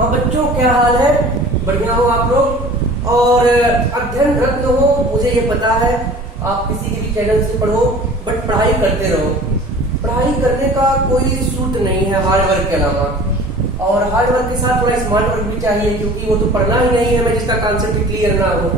हाँ बच्चों, क्या हाल है? बढ़िया हो आप लोग और अध्ययन रत हो, मुझे ये पता है। आप किसी के भी चैनल से पढ़ो, बट पढ़ाई करते रहो। पढ़ाई करने का कोई सूत्र नहीं है हार्ड वर्क के अलावा, और हार्ड वर्क के साथ थोड़ा स्मार्ट वर्क भी चाहिए, क्योंकि वो तो पढ़ना ही नहीं है हमें जिसका कॉन्सेप्ट क्लियर ना हो,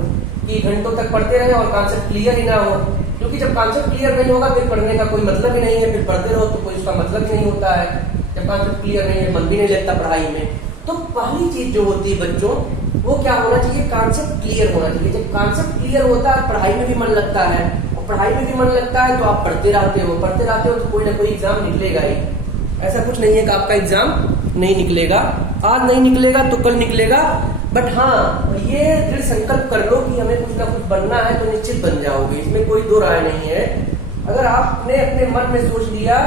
कि घंटों तक पढ़ते रहे और कॉन्सेप्ट क्लियर ही ना हो। क्योंकि जब कॉन्सेप्ट क्लियर नहीं होगा फिर पढ़ने का कोई मतलब ही नहीं है, फिर पढ़ते रहो तो कोई उसका मतलब ही नहीं होता है। जब कॉन्सेप्ट क्लियर नहीं है मन भी नहीं लगता पढ़ाई में। तो पहली चीज जो होती है बच्चों, वो क्या होना चाहिए? कॉन्सेप्ट क्लियर होना चाहिए। जब कॉन्सेप्ट क्लियर होता है पढ़ाई में भी मन लगता है, और पढ़ाई में भी मन लगता है तो आप पढ़ते रहते हो तो कोई ना कोई एग्जाम निकलेगा ही। ऐसा कुछ नहीं है कि आपका एग्जाम नहीं निकलेगा, आज नहीं निकलेगा तो कल निकलेगा। बट हाँ, ये दृढ़ संकल्प कर लो कि हमें कुछ ना कुछ बनना है तो निश्चित बन जाओगे, इसमें कोई दो राय नहीं है। अगर आपने अपने मन में सोच लिया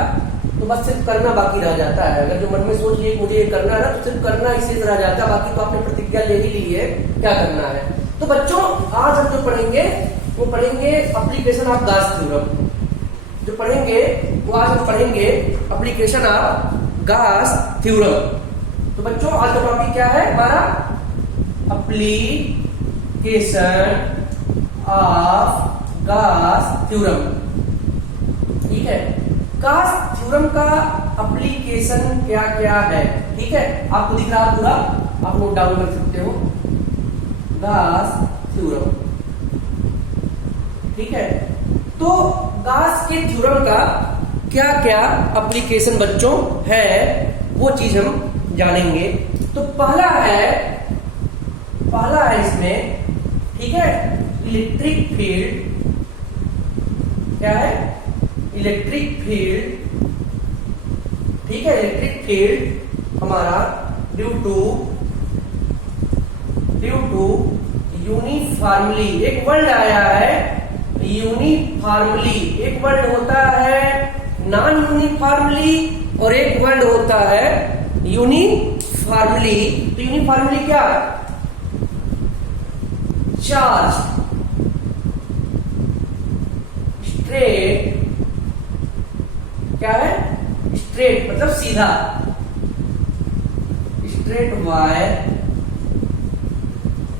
तो बस सिर्फ करना बाकी रह जाता है। अगर जो मन में सोच लिए मुझे ये करना है तो सिर्फ करना ही शेष रह जाता है, बाकी तो आपने प्रतिज्ञा ले ही ली है क्या करना है। तो बच्चों, आज हम जो पढ़ेंगे वो पढ़ेंगे एप्लीकेशन ऑफ गॉस थ्योरम। जो पढ़ेंगे वो आज हम पढ़ेंगे एप्लीकेशन ऑफ गॉस थ्योरम। तो बच्चों, आज का टॉपिक क्या है हमारा? Application of Gauss theorem. ठीक है, गॉस थ्योरम का एप्लीकेशन क्या क्या है? ठीक है, आपको दिख रहा पूरा, आप नोट डाउन कर सकते हो। गॉस थ्योरम, ठीक है। तो गॉस के थ्योरम का क्या क्या एप्लीकेशन बच्चों है, वो चीज हम जानेंगे। तो पहला है इसमें, ठीक है, इलेक्ट्रिक फील्ड। क्या है? इलेक्ट्रिक फील्ड, ठीक है। इलेक्ट्रिक फील्ड हमारा ड्यू टू यूनिफॉर्मली, एक वर्ड आया है यूनिफॉर्मली। एक वर्ड होता है नॉन यूनिफॉर्मली और एक वर्ड होता है यूनिफॉर्मली। तो यूनिफॉर्मली क्या? चार्ज स्ट्रेट, क्या है? स्ट्रेट मतलब सीधा, स्ट्रेट वायर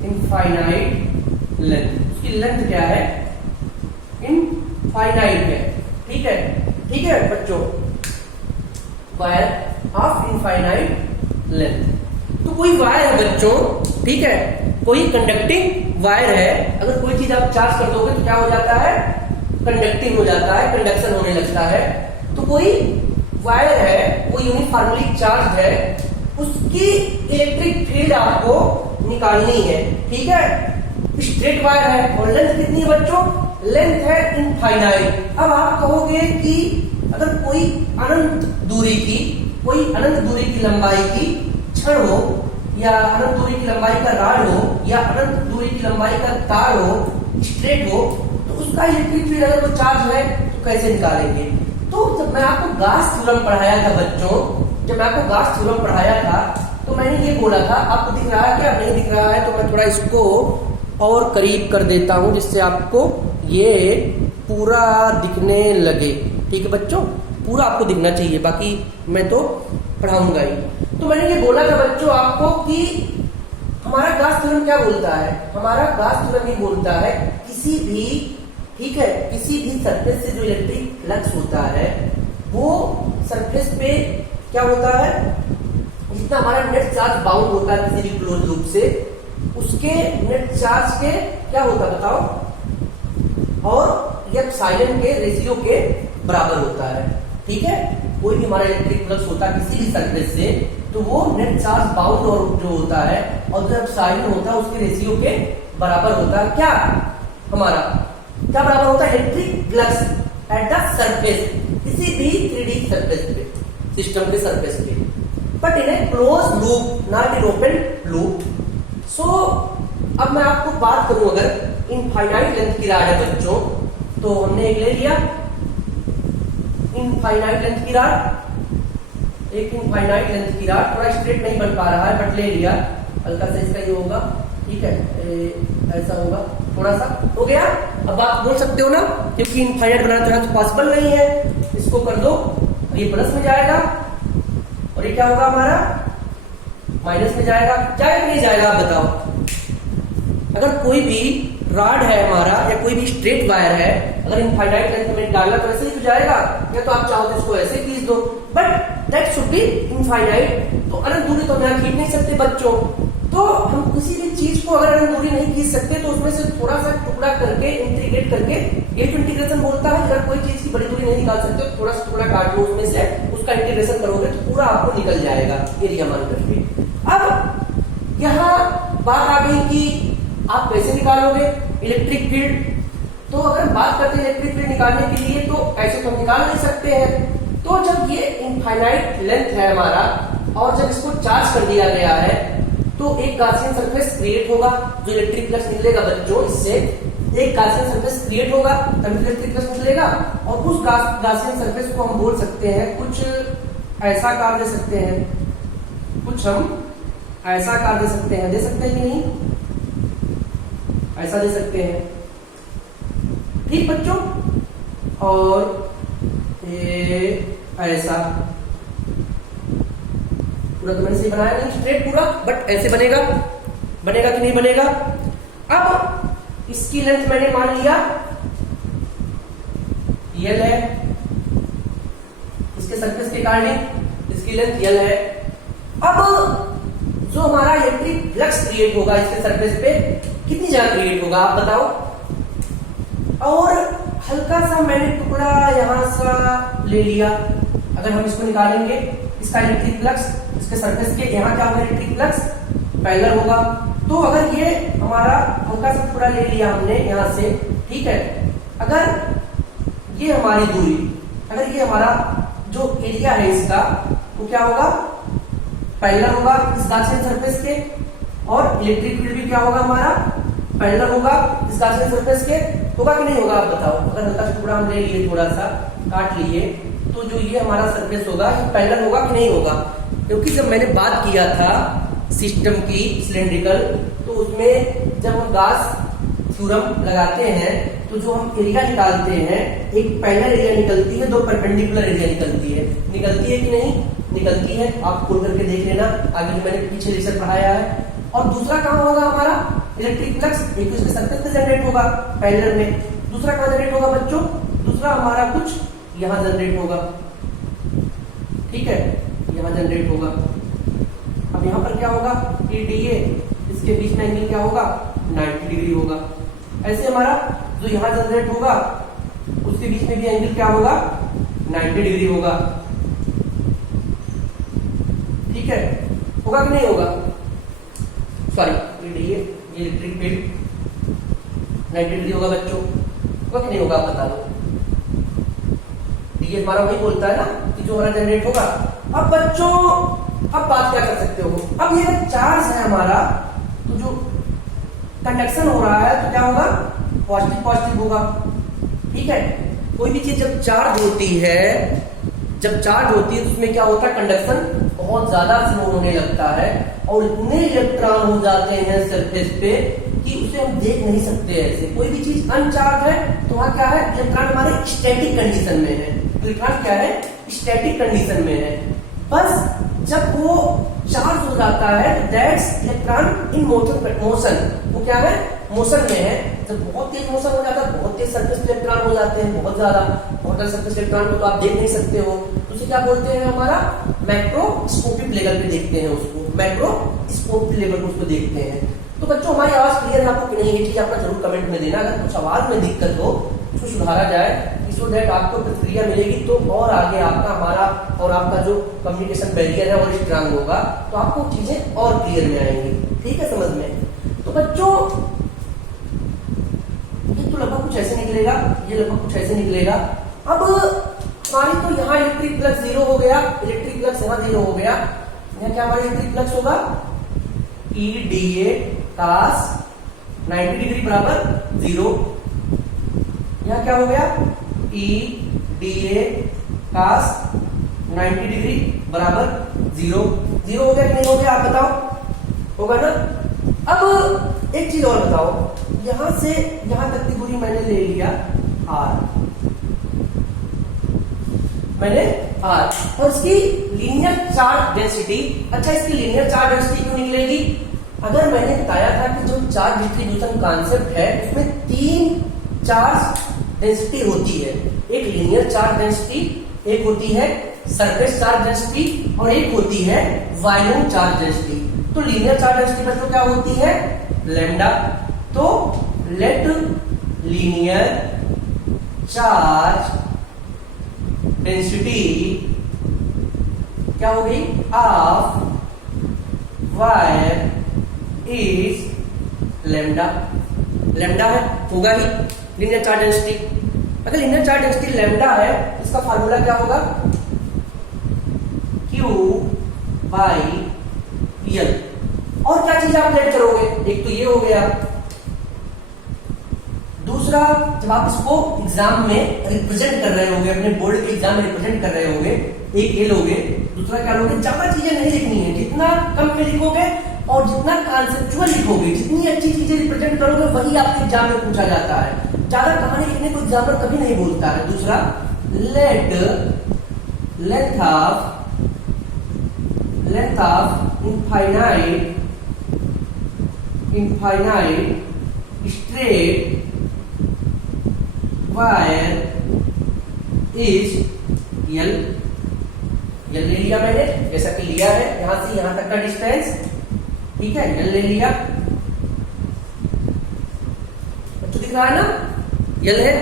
इनफाइनाइट लेंथ। उसकी लेंथ क्या है? इनफाइनाइट है। ठीक है, ठीक है बच्चों, वायर ऑफ इनफाइनाइट लेंथ। तो कोई वायर है बच्चों, ठीक है, कोई कंडक्टिंग वायर है। अगर कोई चीज आप चार्ज कर दोगे तो क्या हो जाता है? कंडक्टिंग हो जाता है, कंडक्शन होने लगता है। तो कोई वायर है, वो यूनिफॉर्मली चार्ज है, उसकी इलेक्ट्रिक फील्ड आपको निकालनी है। ठीक है, स्ट्रेट वायर है और लेंथ कितनी है बच्चों? लेंथ है इनफाइनाइट। अब आप कहोगे कि अगर कोई अनंत दूरी की लंबाई की छड़ हो, या अनंत दूरी की लंबाई का राड हो, या अनंत दूरी की लंबाई का तार हो, स्ट्रेट हो, तो उसका इलेक्ट्रिक फील्ड अगर वो चार्ज है तो कैसे निकालेंगे? तो जब मैं आपको गॉस थ्योरम पढ़ाया था बच्चों, तो मैंने ये बोला था, आपको दिख रहा है क्या? नहीं दिख रहा है तो मैं थोड़ा इसको और करीब कर देता हूं जिससे आपको ये पूरा दिखने लगे। ठीक है बच्चों, पूरा आपको दिखना चाहिए, बाकी मैं तो पढ़ाऊंगा ही। तो मैंने ये बोला था बच्चों आपको कि हमारा गॉस थ्योरम क्या बोलता है? हमारा गॉस थ्योरम ये बोलता है किसी भी, ठीक है, किसी भी सरफेस से जो इलेक्ट्रिक फ्लक्स होता है वो सरफेस पे क्या होता है? जितना हमारा नेट चार्ज बाउंड होता है किसी भी क्लोज लूप से, उसके नेट चार्ज के क्या होता है बताओ? और एप्सिलॉन के रेशियो के बराबर होता है। ठीक है, कोई भी हमारा इलेक्ट्रिक फ्लक्स होता है किसी भी सरफेस से, तो वो नेट चार्ज बाउंड और जो होता है और जो एप्सिलॉन होता है उसके रेशियो के बराबर होता है। क्या हमारा क्या बराबर होता है? Electric flux at the surface, किसी भी 3D सरफेस पे, सिस्टम के सरफेस पे, but in a close loop, not in open loop. So अब मैं आपको बात करूं, अगर इनफाइनाइट लेंथ की राड है बच्चों, तो हमने एक ले लिया इनफाइनाइट लेंथ की राड, एक इनफाइनाइट लेंथ की राड, थोड़ा स्ट्रेट नहीं बन पा रहा है बट ले लिया, हल्का सा इसका ये होगा, ठीक है, ऐसा होगा, थोड़ा सा हो गया। अब आप बोल सकते हो ना, क्योंकि इनफाइनाइट बनाना चाहे तो पॉसिबल नहीं है, इसको कर दो, ये प्लस में जाएगा और ये क्या होगा हमारा माइनस में जाएगा कि नहीं जाएगा, आप बताओ। अगर कोई भी रॉड है हमारा या कोई भी स्ट्रेट वायर है, अगर इनफाइनाइट लेंथ में डालना तो ऐसे ही तो जाएगा, या तो आप चाहो तो इसको ऐसे खींच दो, but that should be infinite. तो अनंत दूरी तो हम यहाँ खींच नहीं सकते बच्चों। तो हम किसी भी चीज को अगर अनंत दूरी नहीं खींच सकते तो उसमें से थोड़ा सा टुकड़ा करके इंटीग्रेट करके, ये जो इंटीग्रेशन बोलता है, अगर कोई चीज की बड़ी दूरी नहीं निकाल सकते तो थोड़ा सा टुकड़ा काट लो उसमें से, उसका इंटीग्रेशन करोगे तो पूरा आपको निकल जाएगा एरिया मान करके। अब यहाँ बात आ गई कि आप कैसे निकालोगे इलेक्ट्रिक फील्ड। तो अगर बात करते हैं इलेक्ट्रिक फील्ड निकालने के लिए, तो ऐसे तो निकाल नहीं सकते हैं। तो जब ये इनफाइनाइट लेंथ है हमारा और जब इसको चार्ज कर दिया गया है तो एक गॉसियन सरफेस क्रिएट होगा, जो इलेक्ट्रिक फ्लक्स निकलेगा बच्चों, इससे एक गॉसियन सरफेस क्रिएट होगा तभी इलेक्ट्रिक फ्लक्स निकलेगा। और उस गॉसियन सरफेस को हम बोल सकते हैं, कुछ ऐसा आकार दे सकते हैं, कुछ हम ऐसा आकार दे सकते हैं कि नहीं, ऐसा दे सकते हैं, ठीक बच्चों। और ये ऐसा पूरा तो मैंने सही बनाया नहीं स्ट्रेट पूरा, बट ऐसे बनेगा कि नहीं बनेगा। अब इसकी लेंथ मैंने मान लिया L है, इसके सरफेस के कारण इसकी लेंथ L है। अब जो हमारा इलेक्ट्रिक फ्लक्स क्रिएट होगा इसके सरफेस पे, कितनी जगह क्रिएट होगा आप बताओ। और हल्का सा मैंने टुकड़ा यहां सा ले लिया, अगर हम इसको निकालेंगे इसका इलेक्ट्रिक फ्लक्स, इसके सरफेस के यहाँ क्या होगा, इलेक्ट्रिक फ्लक्स पैरेलल होगा। तो अगर ये हमारा हल्का सा टुकड़ा ले लिया हमने यहां से, ठीक है, अगर ये हमारी दूरी, अगर ये हमारा जो एरिया है इसका, वो क्या होगा, पैरेलल होगा इस गॉसियन सरफेस के, और इलेक्ट्रिक फील्ड भी क्या होगा हमारा, पैरेलल होगा इस गॉसियन सरफेस के। होगा कि नहीं होगा आप बताओ। अगर हल्का सा टुकड़ा हम ले लिए, थोड़ा सा काट लिए, तो जो ये हमारा सरफेस होगा ये पैरेलल होगा कि नहीं होगा। क्योंकि जब मैंने बात किया था सिस्टम की सिलेंड्रिकल, तो उसमें जब हम गॉस थ्योरम लगाते हैं तो जो हम एरिया निकालते हैं, एक पैरेलल एरिया निकलती है, दो परपेंडिकुलर एरिया निकलती है कि नहीं निकलती है। आप खोल करके देख लेना, आगे जो मैंने पीछे लेक्चर पढ़ाया है। और दूसरा काम होगा हमारा इलेक्ट्रिक फ्लक्स, एक तो इसके सरफेस पे जनरेट होगा पैरेलल में, दूसरा कहां जनरेट होगा बच्चों, दूसरा हमारा कुछ यहां जनरेट होगा, ठीक है, यहां जनरेट होगा। अब यहां पर क्या होगा, DA, इसके बीच में एंगल क्या होगा, 90 डिग्री होगा। ऐसे हमारा जो यहां जनरेट होगा उसके बीच में भी एंगल क्या होगा, 90 डिग्री होगा, ठीक है। होगा कि नहीं होगा, सॉरी, ये इलेक्ट्रिक फील्ड 90 डिग्री होगा बच्चों, होगा कि नहीं होगा आप बता दो। ये हमारा वही बोलता है ना कि जो हमारा जनरेट होगा। अब बच्चों अब बात क्या कर सकते हो, अब ये चार्ज है हमारा, तो जो कंडक्शन हो रहा है तो क्या होगा, पॉजिटिव पॉजिटिव होगा, ठीक है। कोई भी चीज जब चार्ज होती है तो उसमें क्या होता है, कंडक्शन बहुत ज्यादा स्लो होने लगता है और इतने इलेक्ट्रॉन हो जाते हैं सरफेस पे कि उसे हम देख नहीं सकते ऐसे। कोई भी चीज अनचार्ज है तो वहां क्या है, इलेक्ट्रॉन हमारे स्टैटिक कंडीशन में है, इलेक्ट्रॉन क्या है, स्टैटिक कंडीशन में है। बस जब वो चार्ज हो जाता है दैट्स इलेक्ट्रॉन इन मोशन, वो क्या है, मोशन में है। जब बहुत तेज मोशन हो जाता है, बहुत तेज सरफेस इलेक्ट्रॉन हो जाते हैं, बहुत ज्यादा सरफेस इलेक्ट्रॉन को तो आप देख नहीं सकते हो, तो उसे क्या बोलते हैं, हमारा मैक्रोस्कोपिक लेवल पे देखते हैं उसको, मैक्रोस्कोपिक लेवल पे उसको देखते हैं। तो बच्चों हमारी आवाज क्लियर है आपको कि नहीं, ये चीज आपका जरूर कमेंट में देना। अगर कुछ आवाज में दिक्कत हो उसको सुधारा जाए, सो दैट आपको प्रतिक्रिया मिलेगी तो और आगे आपका हमारा और आपका जो कम्युनिकेशन बैरियर है और स्ट्रांग होगा, तो आपको चीजें और क्लियर में आएंगी, ठीक है, समझ में। तो बच्चों ये तो लगभग कुछ ऐसे निकलेगा, ये लगभग कुछ ऐसे निकलेगा। अब हमारी तो यहाँ इलेक्ट्रिक फ्लक्स 0 हो गया, इलेक्ट्रिक फ्लक्स यहाँ 0 हो गया। यहाँ क्या हमारा इलेक्ट्रिक फ्लक्स होगा, EDA cos 90 डिग्री बराबर 0। यहाँ क्या हो गया, EDA cos 90 डिग्री बराबर 0। 0 हो गया कि नहीं हो गया आप बताओ, होगा ना। अब एक चीज और बताओ, यहां से यहां तक की दूरी मैंने ले लिया R, मैंने आर, और इसकी लीनियर चार्ज डेंसिटी, अच्छा इसकी लीनियर चार्ज डेंसिटी क्यों निकलेगी? अगर मैंने बताया था कि जो चार्ज डिस्ट्रीब्यूशन कॉन्सेप्ट है उसमें 3 चार्ज डेंसिटी होती है, एक लीनियर चार्ज डेंसिटी, एक होती है सरफेस चार्ज डेंसिटी और एक होती है वॉल्यूम चार्ज डेंसिटी। तो लीनियर चार्ज डेंसिटी बच्चों क्या होती है? लैम्डा। तो लेट लीनियर चार्ज डेंसिटी क्या हो गई? Of wire is lambda. Lambda है, होगा ही लीनियर चार्ज डेंसिटी। अगर लीनियर चार्ज डेंसिटी लैम्डा है, इसका फार्मूला क्या होगा? Q by L। और क्या चीज आप लेट करोगे? एक तो ये हो गया, दूसरा जब आप इसको एग्जाम में रिप्रेजेंट कर रहे होगे, अपने बोर्ड के एग्जाम में रिप्रेजेंट कर रहे होगे, एक ये लोगे, दूसरा क्या लोगे? ज्यादा चीजें नहीं लिखनी है, जितना कम में लिखोगे और जितना कॉन्सेप्चुअल लिखोगे, जितनी अच्छी चीजें रिप्रेजेंट करोगे वही आपके एग्जाम में पूछा जाता है। ज्यादा कहानी लिखने को एग्जामिनर कभी नहीं बोलता है। दूसरा, length of infinite straight wire is L। ले लिया मैंने, जैसा कि लिया है यहां से यहां तक का डिस्टेंस, ठीक है, L ले लिया। तो दिख रहा है ना, L है।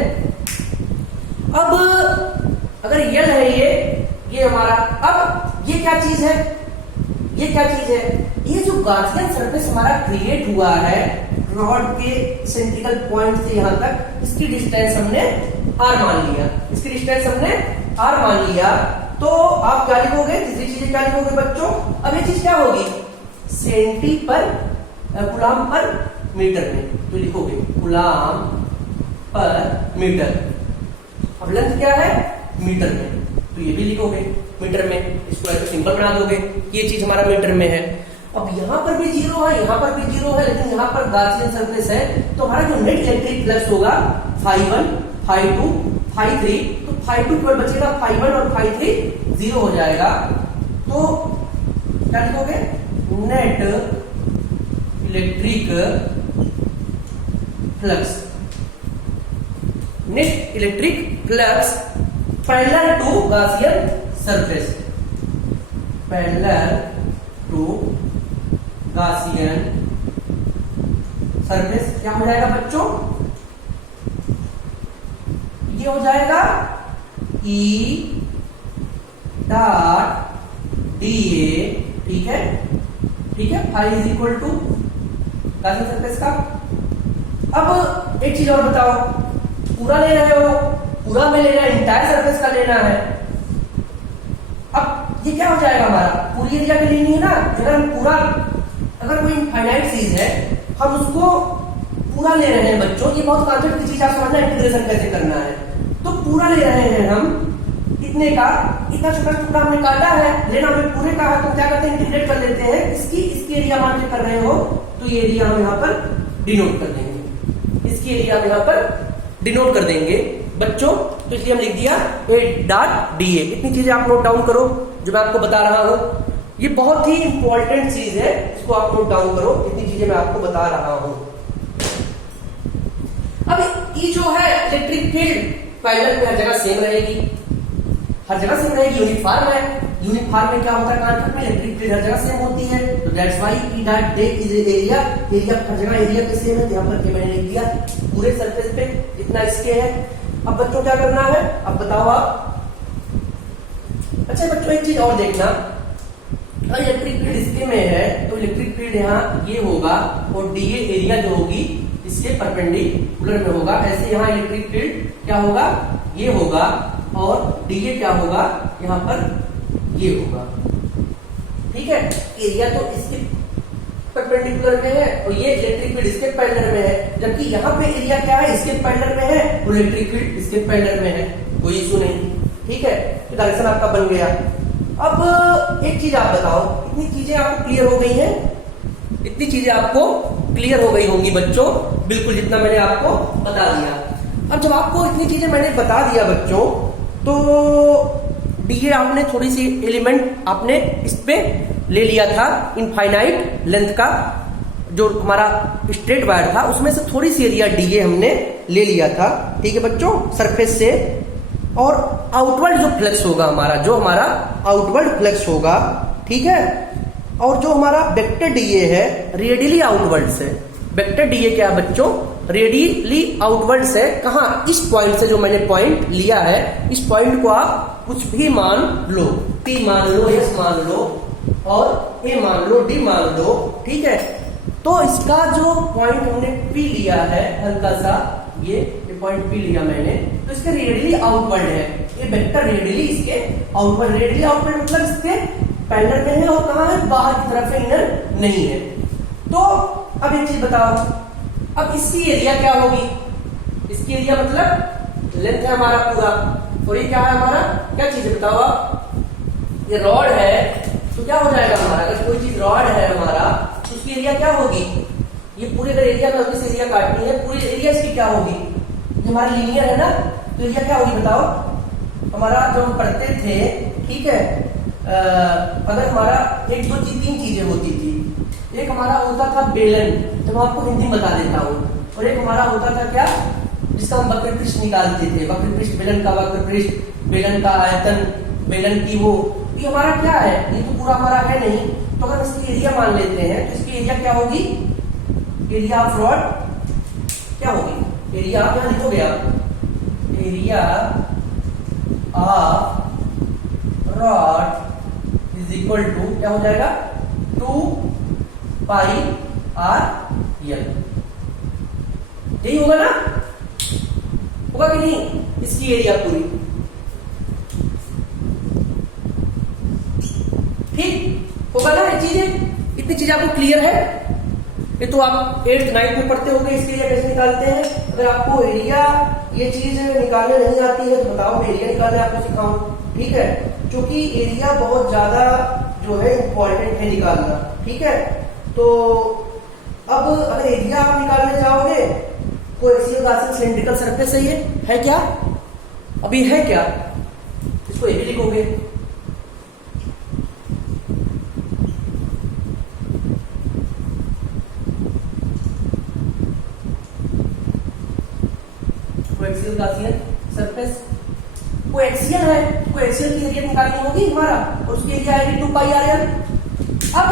अब अगर L है ये हमारा, अब ये क्या चीज है? ये क्या चीज है? ये जो गार्सियन सरफेस हमारा क्रिएट हुआ है रॉड के सेंट्रिकल पॉइंट से यहां तक, इसकी डिस्टेंस हमने r मान लिया, इसकी डिस्टेंस हमने r मान लिया। तो आप क्या लिखोगे? तीसरी चीज क्या लिखोगे बच्चों? अब ये चीज क्या होगी? सेंटी पर कूलाम पर मीटर में, तो लिखोगे कूलाम पर मीटर। अब लेंथ क्या है? मीटर में, तो ये भी लिखोगे मीटर में, इसको ऐसे सिंपल बना दोगे, ये चीज हमारा मीटर में है। अब यहां पर भी 0 है, यहां पर भी 0 है, लेकिन यहां पर गार्सियन सरफेस है, तो हमारा जो नेट इलेक्ट्रिक फ्लक्स होगा φ1, φ2, φ3, तो φ2 केवल बचेगा, φ1 और φ3 0 हो जाएगा। तो क्या लिखोगे? Net electric flux, net electric flux parallel to Gaussian surface, parallel to Gaussian surface क्या हो जाएगा बच्चों? ये हो जाएगा E डॉट dA, ठीक है, ठीक है, phi is equal to Gaussian surface का। अब एक चीज और बताओ, पूरा ले रहे हो, पूरा में लेना है, इंटायर सरफेस का लेना है। अब ये क्या हो जाएगा? हमारा पूरी एरिया की लेनी है ना। अगर हम पूरा, अगर कोई इनफाइनाइट चीज है, हम उसको पूरा ले रहे हैं बच्चों, ये बहुत कॉन्सेप्ट की चीज आप समझना, इंटीग्रेशन कैसे करना है। तो पूरा ले रहे हैं हम, कितने का? इतना छोटा टुकड़ा हमने काटा है, लेना हमें पूरे का है, तो क्या करते हैं? इंटीग्रेट कर लेते हैं। इसकी एरिया मान के कर रहे हो, तो ये एरिया हम यहाँ पर डिनोट कर देंगे, इसकी एरिया हम यहाँ पर डिनोट कर देंगे बच्चों। तो इसलिए हम लिख दिया A डॉट dA। इतनी चीजें आप नोट डाउन करो जो मैं आपको बता रहा हूं, ये बहुत ही इंपॉर्टेंट चीज है, इसको आप नोट डाउन करो, इतनी चीजें मैं आपको बता रहा हूं। अब ये जो है इलेक्ट्रिक फील्ड पैरेलल पे हर जगह सेम रहेगी, हर जगह सेम रहेगी, यूनिफॉर्म है। यूनिफॉर्म में क्या होता है? कॉन्सेप्ट में इलेक्ट्रिक फील्ड हर जगह सेम होती है, तो that's why E dot D is area, area हर जगह एरिया पे सेम है, यहाँ पर मैंने लिख दिया पूरे सरफेस पे जितना इसके है। अब बच्चों क्या करना है? अब बताओ आप। अच्छा बच्चों एक चीज और देखना, इलेक्ट्रिक फील्ड इसके में है, तो इलेक्ट्रिक फील्ड यहाँ ये होगा और dA एरिया जो होगी इसके परपेंडिकुलर में होगा। ऐसे यहाँ इलेक्ट्रिक फील्ड क्या होगा? ये होगा, और dA क्या होगा? यहाँ पर ये होगा, ठीक है। एरिया तो इसके परपेंडिकुलर में है और ये इलेक्ट्रिक फील्ड इसके पैरेलल में है, जबकि यहाँ पे एरिया क्या है? इसके पैरेलल में है और इलेक्ट्रिक फील्ड इसके पैरेलल में है, कोई इशू नहीं, ठीक है। तो डायरेक्शन आपका बन गया। अब एक चीज आप बताओ, इतनी चीजें आपको क्लियर हो गई हैं? इतनी चीजें आपको क्लियर हो गई होंगी बच्चों, बिल्कुल जितना मैंने आपको बता दिया। अब जब आपको इतनी चीजें मैंने बता दिया बच्चों, तो डीए आपने थोड़ी सी एलिमेंट आपने इस पे ले लिया था इनफाइनाइट लेंथ का, जो हमारा स्ट्रेट वायर था उसमें से थोड़ी सी एरिया डीए हमने ले लिया था, ठीक है बच्चों, सरफेस से। और आउटवर्ड जो फ्लक्स होगा हमारा, जो हमारा आउटवर्ड फ्लक्स होगा, ठीक है, और जो हमारा वेक्टर डीए है रेडियली आउटवर्ड से। वेक्टर डीए क्या है बच्चों? रेडियली आउटवर्ड से। कहां? इस पॉइंट से, जो मैंने पॉइंट लिया है, इस पॉइंट को आप कुछ भी मान लो, P मान लो, S मान लो, और A मान लो, D मान लो, ठीक है। तो इसका जो पॉइंट हमने P लिया है, हल्का सा ये पॉइंट P लिया मैंने, तो इसके रेडियली आउटवर्ड है, ये वेक्टर रेडियली इसके आउटवर्ड। रेडियली आउटवर्ड मतलब इसके पैरेलल में है, और कहां है? बाहर की तरफ है, इनर नहीं है। तो अब एक चीज बताओ, अब इसकी एरिया क्या होगी? इसकी एरिया मतलब लेंथ है हमारा पूरा, और ये क्या है हमारा? क्या चीज है बताओ आप? ये रॉड है, तो क्या हो जाएगा हमारा? अगर कोई चीज रॉड है हमारा, तो उसकी एरिया क्या होगी? ये पूरे अगर एरिया में इस एरिया काटनी है, पूरी एरिया इसकी क्या होगी? ये हमारा लीनियर है ना, तो एरिया क्या होगी बताओ? हमारा जो हम पढ़ते थे, ठीक है, अगर हमारा एक दो तीन चीजें होती थी। एक हमारा होता था बेलन, तो मैं आपको हिंदी में बता देता हूँ, और एक हमारा होता था क्या, जिसका हम वक्र पृष्ठ निकालते थे। वक्र पृष्ठ, बेलन का वक्र पृष्ठ, बेलन का आयतन, बेलन की वो, ये हमारा क्या है? ये तो पूरा हमारा है नहीं। तो अगर इसकी एरिया मान लेते हैं, तो इसकी एरिया क्या होगी? एरिया ऑफ रॉड क्या होगी? एरिया आप यहां लिखोगे आप, area of rod is equal to क्या हो जाएगा? 2 पाई आर यल। यही होगा ना? होगा कि नहीं? इसकी एरिया पूरी, ठीक होगा ना? ये चीजें, इतनी चीज आपको क्लियर है? ये तो आप 8th 9th में पढ़ते होंगे, इसके एरिया कैसे निकालते हैं। अगर आपको एरिया ये चीज निकालने नहीं आती है, तो बताओ, एरिया निकालने आपको सिखाऊं, ठीक है, क्योंकि एरिया बहुत ज्यादा जो है इंपॉर्टेंट है निकालना, ठीक है। तो अब अगर एरिया आप निकालने चाहोगे, कोएक्सियल गासियन सिलिंड्रिकल सरफेस है क्या? अभी है क्या? इसको ये भी लिखोगे, कोएक्सियल गासियन सरफेस। कोएक्सियल है, कोएक्सियल की एरिया निकालनी होगी हमारा, और उसकी एरिया आएगी 2 पाई आर एल। अब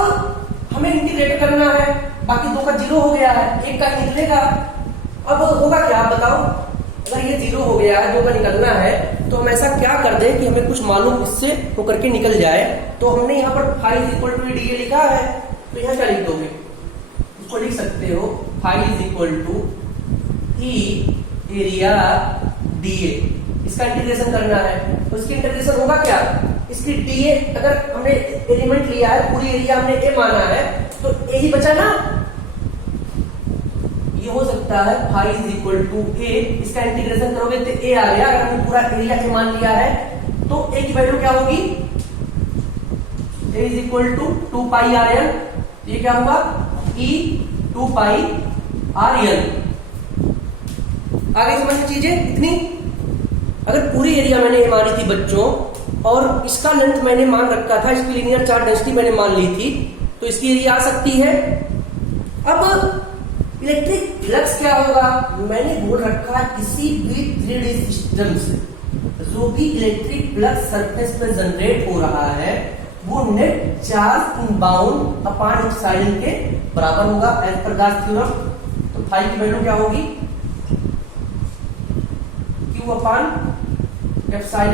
हमें इंटीग्रेट करना है, बाकी 2 का 0 हो गया है, 1 का निकलेगा। अब होगा क्या आप बताओ? अगर ये 0 हो गया है, 2 का निकलना है, तो हम ऐसा क्या कर दें कि हमें कुछ मालूम इससे होकर के निकल जाए। तो हमने यहाँ पर phi is equal to D लिखा है, तो यहाँ क्या लिख दोगे? इसको लिख सकते हो phi is equal to E area DA. इसका इंटीग्रेशन करना है, तो इसकी इंटीग्रेशन होगा क्या? इसकी डीए, अगर हमने एलिमेंट लिया है, पूरी एरिया हमने ए माना है, तो ए ही बचा ना। ये हो सकता है फाई इज इक्वल टू ए, इसका इंटीग्रेशन करोगे तो ए आ गया। अगर हमने पूरा एरिया ए मान लिया है, तो ए की वैल्यू क्या होगी? A is equal to 2 pi are l. ये क्या होगा? E 2 pi are l. आगे समझ चीजें इतनी। अगर पूरी एरिया मैंने ए मानी थी बच्चों, और इसका लेंथ मैंने मान रखा था, इसकी लीनियर चार्ज डेंसिटी मैंने मान ली थी, तो इसकी एरिया आ सकती है। अब इलेक्ट्रिक फ्लक्स क्या होगा? मैंने बोल रखा है किसी भी 3D सिस्टम से जो भी इलेक्ट्रिक फ्लक्स सरफेस पे जनरेट हो रहा है, वो net charge inbound upon epsilon के बराबर होगा एज पर गॉस थ्योरम। तो फाई की वैल्यू क्या होगी? Q अपॉन एप्सिलॉन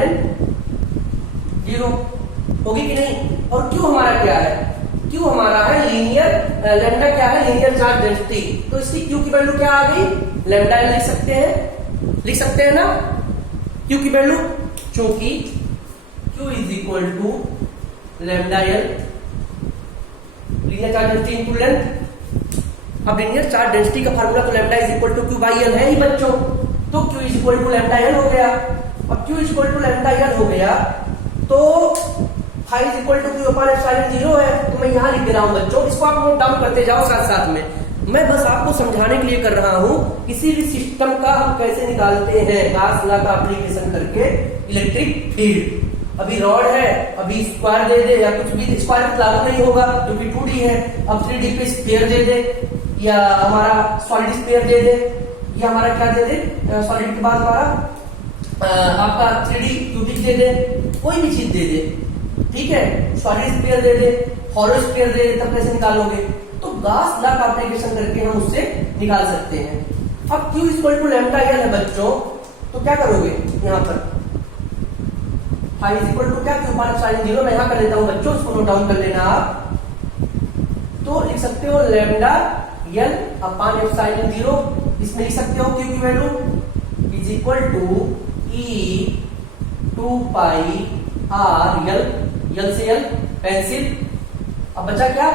0 होगी कि नहीं? और Q हमारा क्या है? Q हमारा है लीनियर, लैम्डा क्या है? Linear charge density. तो इसकी Q की वैल्यू क्या आ गई? लैम्डा लिख सकते हैं ना Q की वैल्यू, क्योंकि Q is equal to lambda L, linear charge density into length. अब लीनियर चार्ज डेंसिटी का फार्मूला तो lambda is equal to Q by L है ही बच्चों, तो Q is equal to lambda L हो गया। और Q is equal to lambda L हो गया, तो phi is equal to Q upon epsilon 0 है। तो मैं यहाँ लिख दे रहा हूँ बच्चों, इसको आप नोट डाउन करते जाओ साथ साथ में। मैं बस आपको समझाने के लिए कर रहा हूँ किसी भी सिस्टम का हम कैसे निकालते हैं गॉस लॉ का एप्लीकेशन करके इलेक्ट्रिक फील्ड। अभी रॉड है, अभी स्क्वायर दे दे या कुछ भी, स्क्वायर लागू नहीं होगा क्योंकि 2D है। अब 3D पे स्फीयर दे दे या हमारा सॉलिड स्फीयर दे दे, या हमारा क्या दे दे, सॉलिड के बाद हमारा आपका 3D क्यूबिक दे दे, कोई भी चीज दे दे, ठीक है, सॉलिड स्फीयर दे दे, हॉलो स्फीयर दे दे, तब कैसे निकालोगे? तो गॉस लॉ का एप्लीकेशन करके हम उससे निकाल सकते हैं। अब Q equal to lambda L है बच्चों, तो क्या करोगे यहाँ पर फाई इज इक्वल टू क्या, क्यू पार साइन 0, मैं यहां कर लेता हूं बच्चों, उसको नोट डाउन कर लेना आप। तो लिख सकते हो लैम्डा एल अपान एप्सिलॉन 0, इसमें लिख सकते हो क्यू की value is equal to E 2 pi are L से एल पेंसिल। अब बचा क्या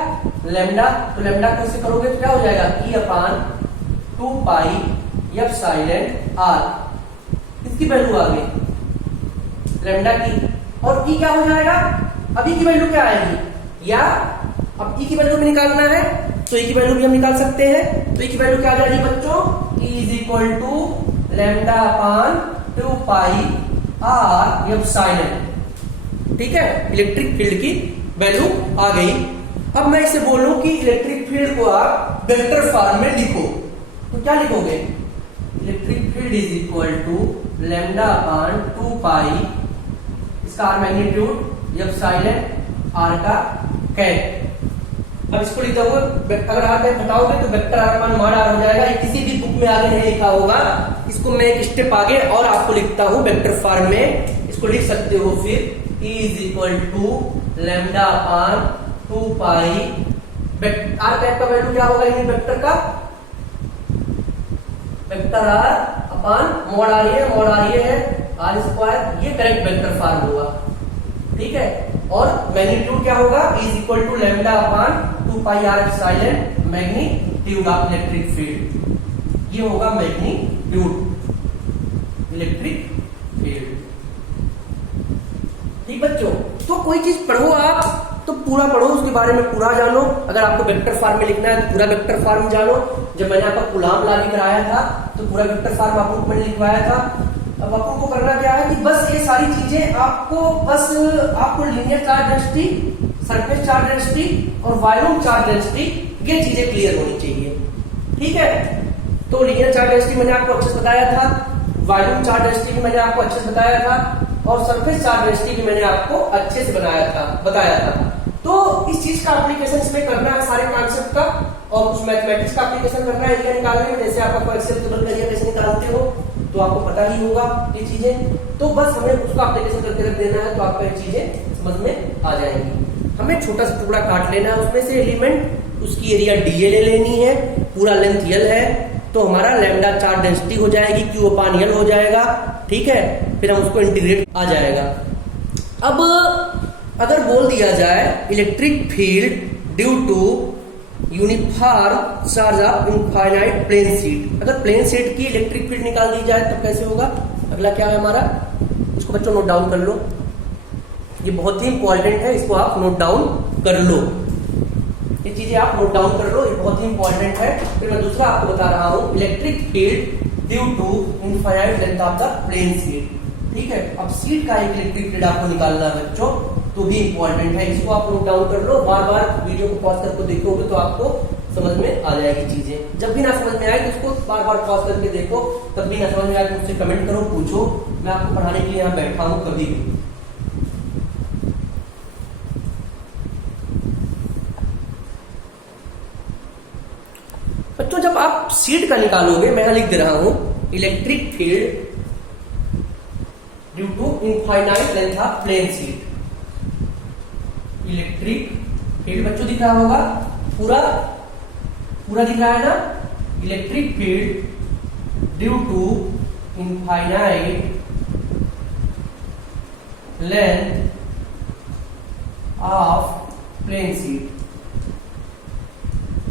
लैम्डा, तो लैम्डा कैसे करोगे तो क्या हो जाएगा ई अपान 2 पाई एप्सिलॉन आर, इसकी वैल्यू आ गई लैम्डा की, और ई क्या हो जाएगा, अब ई की वैल्यू क्या आएगी, या अब ई की वैल्यू भी निकालना है तो ई की वैल्यू भी हम निकाल सकते हैं। तो ई की वैल्यू क्या आ जाएगी बच्चों, E is equal to lambda upon 2 pi R epsilon, ठीक है, इलेक्ट्रिक फील्ड की वैल्यू आ गई। अब मैं इसे बोलूं कि इलेक्ट्रिक फील्ड को आप वेक्टर फॉर्म में लिखो, तो क्या लिखोगे, electric field is equal to lambda upon 2 pi, इसका आर मैग्नीट्यूड एप्सिलॉन आर का कैप। अब इसको लिखता हुआ अगर आर कैप हटाओगे तो वेक्टर आर मान मॉड आर हो जाएगा, ये किसी भी बुक में आगे नहीं लिखा होगा, इसको मैं एक स्टेप आगे और आपको लिखता हूं वेक्टर फॉर्म में, इसको लिख सकते हो फिर E is equal to lambda upon 2 pi, R cap का वैल्यू क्या होगा यूनिट वेक्टर का, vector R upon mod R ये है आर स्क्वायर, ये करेक्ट वेक्टर फॉर्म होगा, ठीक है। और मैग्नीट्यूड क्या होगा, is equal to lambda upon 2 pi R epsilon magnitude of electric field, ये होगा मैग्नीट्यूड इलेक्ट्रिक फील्ड, ठीक बच्चों। तो कोई चीज पढ़ो आप तो पूरा पढ़ो, उसके बारे में पूरा जानो। अगर आपको वेक्टर फॉर्म में लिखना है तो पूरा वेक्टर फॉर्म जानो। जब मैंने आपको कूलॉम लॉ कराया था तो पूरा वेक्टर फॉर्म आपको मैंने लिखवाया था। अब आपको करना क्या है कि बस ये सारी चीजें आपको linear charge density, surface charge density और वॉल्यूम चार्ज डेंसिटी, ये चीजें क्लियर होनी चाहिए, ठीक है। तो लीनियर चार्ज डेंसिटी मैंने आपको अच्छे से बताया था, वॉल्यूम चार्ज डेंसिटी भी मैंने आपको अच्छे से बताया था, और सरफेस चार्ज डेंसिटी भी मैंने आपको अच्छे से बताया था। तो इस चीज का एप्लीकेशन इसमें करना है सारे कॉन्सेप्ट का, और कुछ मैथमेटिक्स का एप्लीकेशन करना है एरिया निकालने में, जैसे आप एक्सेल टेबल का एरिया कैसे निकालते हो तो आपको पता ही होगा ये चीजें। तो बस हमें उसका एप्लीकेशन करके रख देना है तो आपको ये चीजें समझ में आ जाएंगी। हमें छोटा सा टुकड़ा काट लेना है उसमें से एलिमेंट, उसकी एरिया डीए ले लेनी है, पूरा लेंथ यल है, तो हमारा लैम्डा चार्ज डेंसिटी हो जाएगी, क्यू अपान यल हो जाएगा, ठीक है। फिर हम उसको इंटीग्रेट आ जाएगा। अब अगर बोल दिया जाए electric field due to uniform charge of infinite plane sheet, अगर प्लेन शीट की इलेक्ट्रिक फील्ड निकाल दी जाए तो कैसे होगा, अगला क्या है हमारा, इसको बच्चों नोट डाउन कर लो, ये बहुत ही इंपॉर्टेंट है, इसको आप नोट डाउन कर लो, ये चीजें आप नोट डाउन कर लो, ये बहुत ही इंपॉर्टेंट है। फिर मैं दूसरा आपको बता रहा हूं, electric field due to infinite length of the plane sheet, ठीक है। अब शीट का एक इलेक्ट्रिक फील्ड आपको निकालना है बच्चों, तो भी इंपॉर्टेंट है, इसको आप नोट डाउन कर लो, बार बार वीडियो को पॉज करके देखोगे तो आपको समझ में आ जाएगी चीजें। जब भी ना समझ में आए तो उसको बार बार पॉज करके देखो, तब भी ना समझ में आए तो मुझसे कमेंट करो, पूछो, मैं आपको पढ़ाने के लिए यहाँ बैठा हूँ कभी भी। बच्चों जब आप शीट का निकालोगे, मैं यहां लिख दे रहा हूं electric field due to infinite length of plane sheet, electric field बच्चों दिख रहा होगा, पूरा दिख रहा है ना, electric field due to infinite length of plane sheet.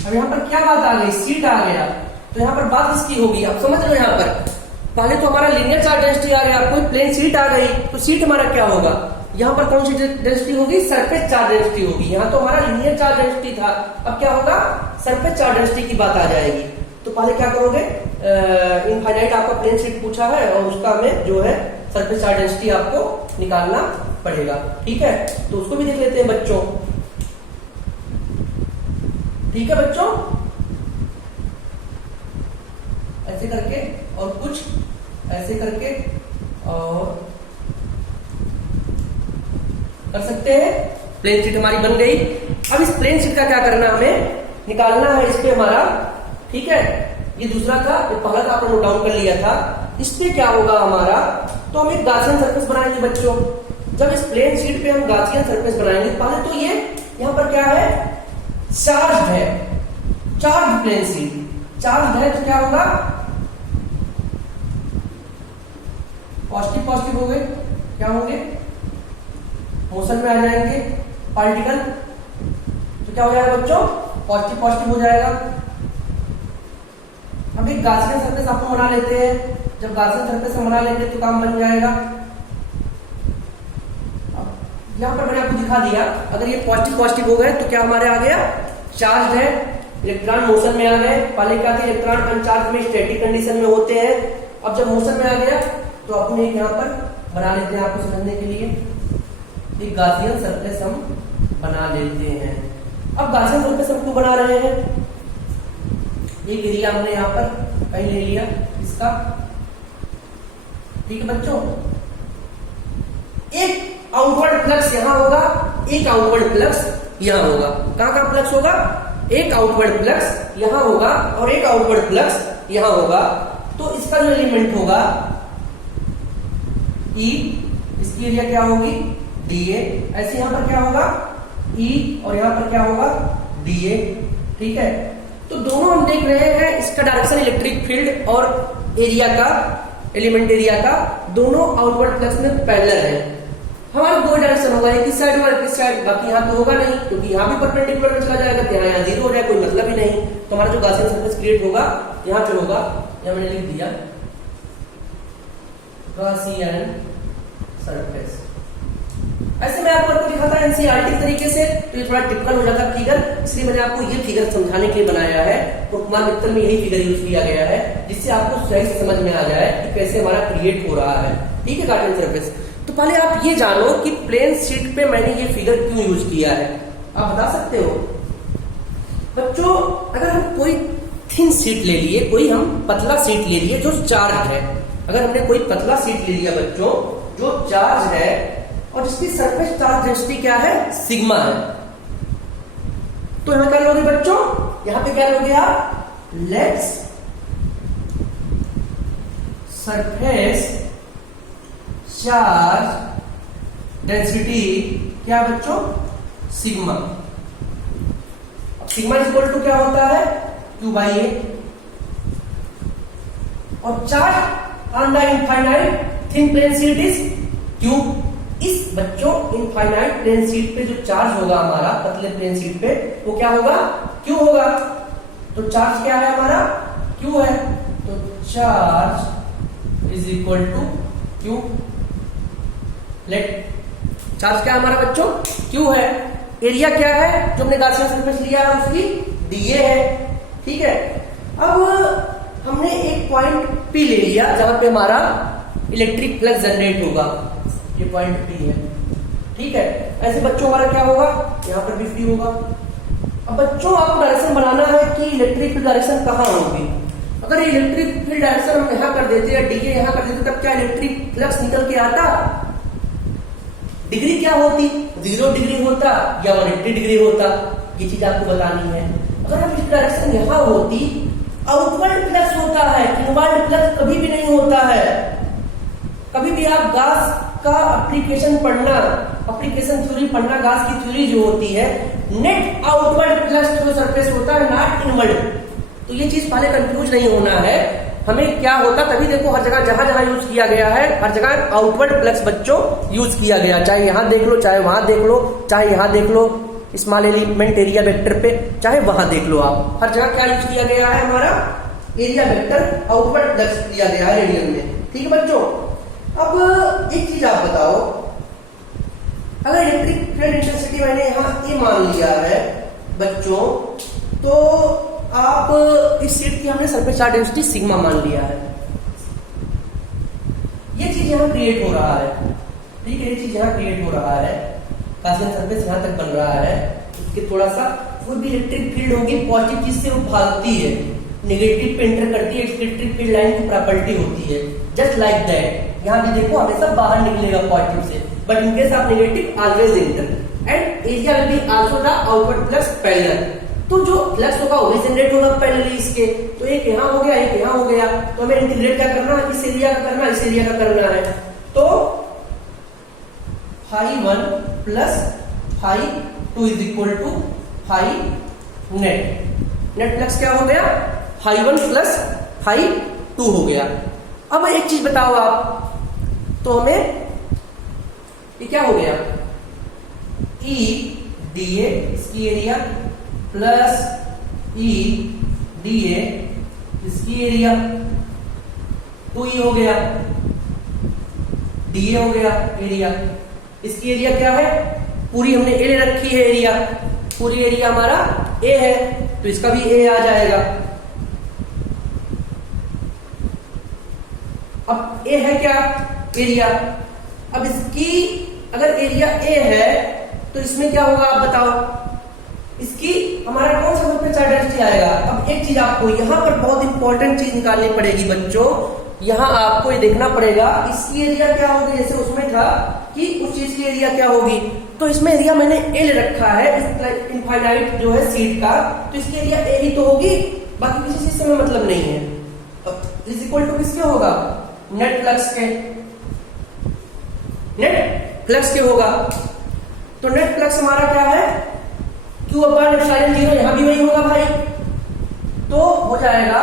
अब यहां पर क्या बात आ गई, शीट आ गया, तो यहां पर बात किसकी होगी आप समझ लो। यहां पर पहले तो हमारा लीनियर चार्ज डेंसिटी आ गया, कोई प्लेन शीट आ गई, तो शीट हमारा क्या होगा, यहां पर कौन सी डेंसिटी होगी, सरफेस चार्ज डेंसिटी होगी। यहां तो हमारा लीनियर चार्ज डेंसिटी था, अब क्या होगा, सरफेस चार्ज डेंसिटी की बात आ जाएगी। तो पहले क्या करोगे, इनफाइनाइट आपका प्लेन शीट पूछा है और उसका हमें जो है सरफेस चार्ज डेंसिटी आपको निकालना पड़ेगा। ठीक है, तो उसको भी देख लेते हैं बच्चों। ठीक है बच्चों, ऐसे करके और कुछ ऐसे करके और कर सकते हैं। प्लेन शीट हमारी बन गई। अब इस प्लेन शीट का क्या करना, हमें निकालना है इस पे हमारा। ठीक है, ये दूसरा था, ये पहला था, आपने नोट डाउन कर लिया था। इस पे क्या होगा हमारा, तो हम एक गाउसियन सरफेस बनाएंगे बच्चों। जब इस प्लेन शीट पे हम गाउसियन सरफेस बनाएंगे, पहले तो ये यहां पर क्या है, चार्ज है, चार्ज प्लेन शीट चार्ज है, तो क्या होगा, पॉजिटिव पॉजिटिव हो गए, क्या होंगे, मोशन में आ जाएंगे पार्टिकल, तो क्या हो जाएगा बच्चों, पॉजिटिव पॉजिटिव हो जाएगा। अब एक गाउसियन सरफेस आपको बना लेते हैं। जब गाउसियन सरफेस हम बना लेंगे तो काम बन जाएगा। अब यहां पर मैंने आपको दिखा दिया, अगर ये पॉजिटिव पॉजिटिव हो गए तो क्या हमारे आ गया, चार्ज है, इलेक्ट्रॉन मोशन में आ गए। पहले क्या थे, इलेक्ट्रॉन अनचार्ज में स्टैटिक कंडीशन में होते हैं। अब जब मोशन में आ गया तो अपने यहां पर बना लेते हैं, आपको समझने के लिए एक गाउसियन सरफेस हम बना लेते हैं। अब गाउसियन सरफेस हम क्यों बना रहे हैं, एक एरिया हमने यहां पर कहीं ले लिया इसका। ठीक है बच्चों, एक आउटवर्ड फ्लक्स यहां होगा, एक आउटवर्ड फ्लक्स यहां होगा। कहां का फ्लक्स होगा, एक आउटवर्ड फ्लक्स यहां होगा और एक आउटवर्ड फ्लक्स यहां होगा। तो इसका जो एलिमेंट होगा E, इसकी एरिया क्या होगी, dA। ऐसे यहां पर क्या होगा, E, और यहां पर क्या होगा, dA। ठीक है, तो दोनों हम देख रहे हैं, इसका डायरेक्शन इलेक्ट्रिक फील्ड और एरिया का, एलिमेंट एरिया का, दोनों आउटवर्ड फ्लक्स में पैरेलल है। हमारा दो डायरेक्शन होगा, एक इस साइड और एक इस साइड, बाकी यहाँ तो होगा नहीं, क्योंकि यहाँ भी परपेंडिकुलर में चला जाएगा, तो यहाँ जीरो हो जाए, कोई मतलब ही नहीं। तो हमारा जो गाउसियन सरफेस क्रिएट होगा यहाँ पे होगा, यहाँ मैंने लिख दिया गाउसियन सरफेस। ऐसे मैं आपको दिखाता है एनसीईआरटी तरीके से, तो ये थोड़ा टिपिकल हो जाता फिगर, इसलिए मैंने आपको ये फिगर समझाने के लिए बनाया है। और कुमार मित्तल में यही फिगर यूज किया गया है, जिससे आपको सही से समझ में आ जाए कि कैसे हमारा क्रिएट हो रहा है। ठीक है, गाउसियन सरफेस। तो पहले आप ये जानो कि प्लेन शीट पे मैंने ये फिगर क्यों यूज किया है, आप बता सकते हो बच्चों। अगर हम कोई थिन शीट ले लिए, कोई हम पतला शीट ले लिए जो चार्ज है, अगर हमने कोई पतला शीट ले लिया बच्चों जो चार्ज है और जिसकी सरफेस चार्ज डेंसिटी क्या है, सिग्मा है, तो यहां क्या लोगे बच्चों, यहां पे क्या लोगे आप, लेट्स सरफेस चार्ज डेंसिटी क्या बच्चों, sigma. Sigma is equal to क्या होता है, Q बाई ए। और charge on the infinite thin plane sheet is Q। इस बच्चों इनफाइनाइट प्लेन शीट पे जो चार्ज होगा हमारा, पतले प्लेन शीट पे, वो क्या होगा, Q होगा। तो चार्ज क्या है हमारा, Q है, तो charge is equal to Q। Let charge क्या है हमारा बच्चों, Q है। एरिया क्या है जो हमने गाउसियन सरफेस लिया है, उसकी dA है। ठीक है, अब हमने एक पॉइंट P ले लिया जहां पे हमारा इलेक्ट्रिक फ्लक्स जनरेट होगा, ये पॉइंट P है। ठीक है, ऐसे बच्चों हमारा क्या होगा, यहां पर भी फ्री होगा। अब बच्चों आपको डायरेक्शन बनाना है कि इलेक्ट्रिक फील्ड डायरेक्शन कहां होगी। अगर इलेक्ट्रिक फील्ड डायरेक्शन हम यहां कर देते हैं, dA यहां कर देते, तब क्या इलेक्ट्रिक फ्लक्स निकल के आता, डिग्री क्या होती, 0 डिग्री होता या 180 डिग्री होता, ये चीज आपको बतानी है। अगर हम इस डायरेक्शन यहां होती, आउटवर्ड फ्लक्स होता है, इनवर्ड फ्लक्स कभी भी नहीं होता है। कभी भी आप गास का एप्लीकेशन पढ़ना, एप्लीकेशन थ्योरी पढ़ना, गास की थ्योरी जो होती है, net outward flux through surface होता है, नॉट इनवर्ड। तो ये चीज पहले कंफ्यूज नहीं होना है हमें, क्या होता, तभी देखो हर जगह जहां जहां यूज किया गया है, हर जगह आउटवर्ड फ्लक्स बच्चों यूज किया गया, चाहे यहां देख लो, चाहे वहां देख लो, चाहे यहां देख लो स्मॉल एलिमेंट एरिया वेक्टर पे, चाहे वहां देख लो आप, हर जगह क्या यूज किया गया है, हमारा एरिया वेक्टर आउटवर्ड फ्लक्स दिया गया है रेडियन में। ठीक है बच्चों, अब एक चीज आप बताओ, अगर इलेक्ट्रिक फील्ड इंटेंसिटी मैंने यहां ए मान लिया है बच्चों, तो आप इस शीट की हमने सरफेस चार्ज डेंसिटी सिग्मा मान लिया है, ये चीज यहां क्रिएट हो रहा है। ठीक है, ये चीज यहाँ क्रिएट हो रहा है, गॉसियन सरफेस यहाँ तक बन रहा है, उसके थोड़ा सा कोई भी इलेक्ट्रिक फील्ड होगी पॉजिटिव चीज से वो भागती है, नेगेटिव पे एंटर करती है, इलेक्ट्रिक फील्ड लाइन की प्रॉपर्टी होती है, जस्ट लाइक दैट। यहाँ भी देखो हमेशा बाहर निकलेगा पॉजिटिव से, but in case of negative always enter, and area will be also the outward flux parallel. तो जो फ्लक्स होगा वो जनरेट होगा पैरेलली इसके, तो एक यहाँ हो गया, एक यहाँ हो गया, तो हमें इंटीग्रेट क्या करना है, इस एरिया का करना है, इस एरिया का करना है। तो φ1 plus φ2 is equal to φ net. Net flux क्या हो गया, φ1 प्लस φ2 हो गया। अब एक चीज बताओ आप, तो हमें ये क्या हो गया, ई डी ए इसकी area plus E D A इसकी एरिया, तो ये हो गया, डी ए हो गया एरिया, इसकी एरिया क्या है, पूरी हमने ए ले रखी है एरिया, पूरी एरिया हमारा ए है, तो इसका भी ए आ जाएगा। अब ए है क्या, एरिया। अब इसकी अगर एरिया ए है तो इसमें क्या होगा आप बताओ, इसकी हमारा कौन सा ग्रुप में चार्ज डेंसिटी आएगा। अब एक चीज आपको यहाँ पर बहुत इंपॉर्टेंट चीज निकालनी पड़ेगी बच्चों, यहाँ आपको ये देखना पड़ेगा इसकी एरिया क्या होगी, जैसे उसमें था कि उस चीज की एरिया क्या होगी, तो इसमें एरिया मैंने ए ले रखा है, इनफाइनाइट जो है सीट का, तो इसकी एरिया ए ही तो होगी, बाकी किसी चीज से हमें मतलब नहीं है। अब इज इक्वल टू किसके होगा, नेट फ्लक्स के, नेट फ्लक्स के होगा। तो नेट फ्लक्स हमारा क्या है, Q अपॉन एप्सिलॉन 0, यहां भी वही होगा भाई, तो हो जाएगा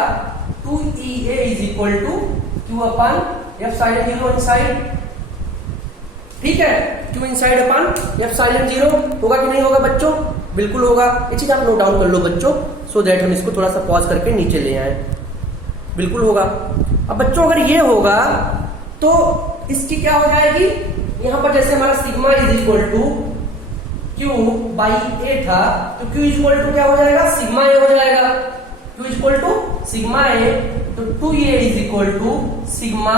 2EA is equal to Q upon epsilon 0 inside, ठीक है, Q इनसाइड अपॉन एप्सिलॉन 0 होगा कि नहीं होगा बच्चों, बिल्कुल होगा। ये चीज आप नोट डाउन कर लो बच्चों, सो दैट हम इसको थोड़ा सा पॉज करके नीचे ले आए, बिल्कुल होगा। अब बच्चों अगर ये होगा तो इसकी क्या हो जाएगी, यहां पर जैसे हमारा sigma is equal to Q by A था, तो Q इक्वल टू क्या हो जाएगा, सिग्मा ए हो जाएगा, Q equal to sigma A, तो 2A is equal to sigma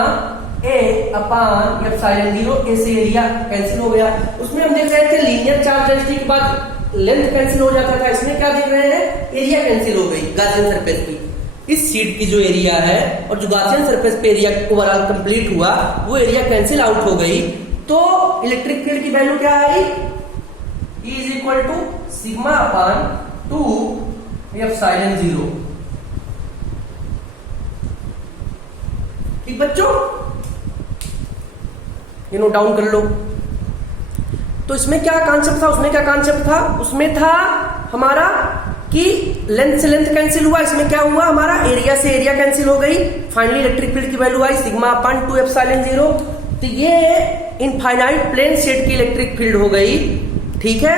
A upon epsilon 0, A से एरिया कैंसिल हो गया। उसमें हम देख रहे थे लीनियर चार्ज डेंसिटी के बाद लेंथ कैंसिल हो जाता था, इसमें क्या देख रहे हैं, एरिया कैंसिल हो गई गॉसियन सरफेस की, इस शीट की जो एरिया है और जो गॉसियन सरफेस पे एरिया ओवरऑल कंप्लीट हुआ वो एरिया कैंसिल आउट हो गई। तो इलेक्ट्रिक फील्ड की वैल्यू क्या आई, E is equal to sigma upon 2 epsilon 0। ठीक बच्चों, ये नोट डाउन कर लो। तो इसमें क्या कॉन्सेप्ट था, उसमें क्या कॉन्सेप्ट था, उसमें था हमारा कि लेंथ से लेंथ कैंसिल हुआ, इसमें क्या हुआ, हमारा एरिया से एरिया कैंसिल हो गई, फाइनली इलेक्ट्रिक फील्ड की वैल्यू आई सिग्मा अपान 2 एप्सिलॉन 0। तो ये इनफाइनाइट प्लेन शीट की इलेक्ट्रिक फील्ड हो गई, ठीक है,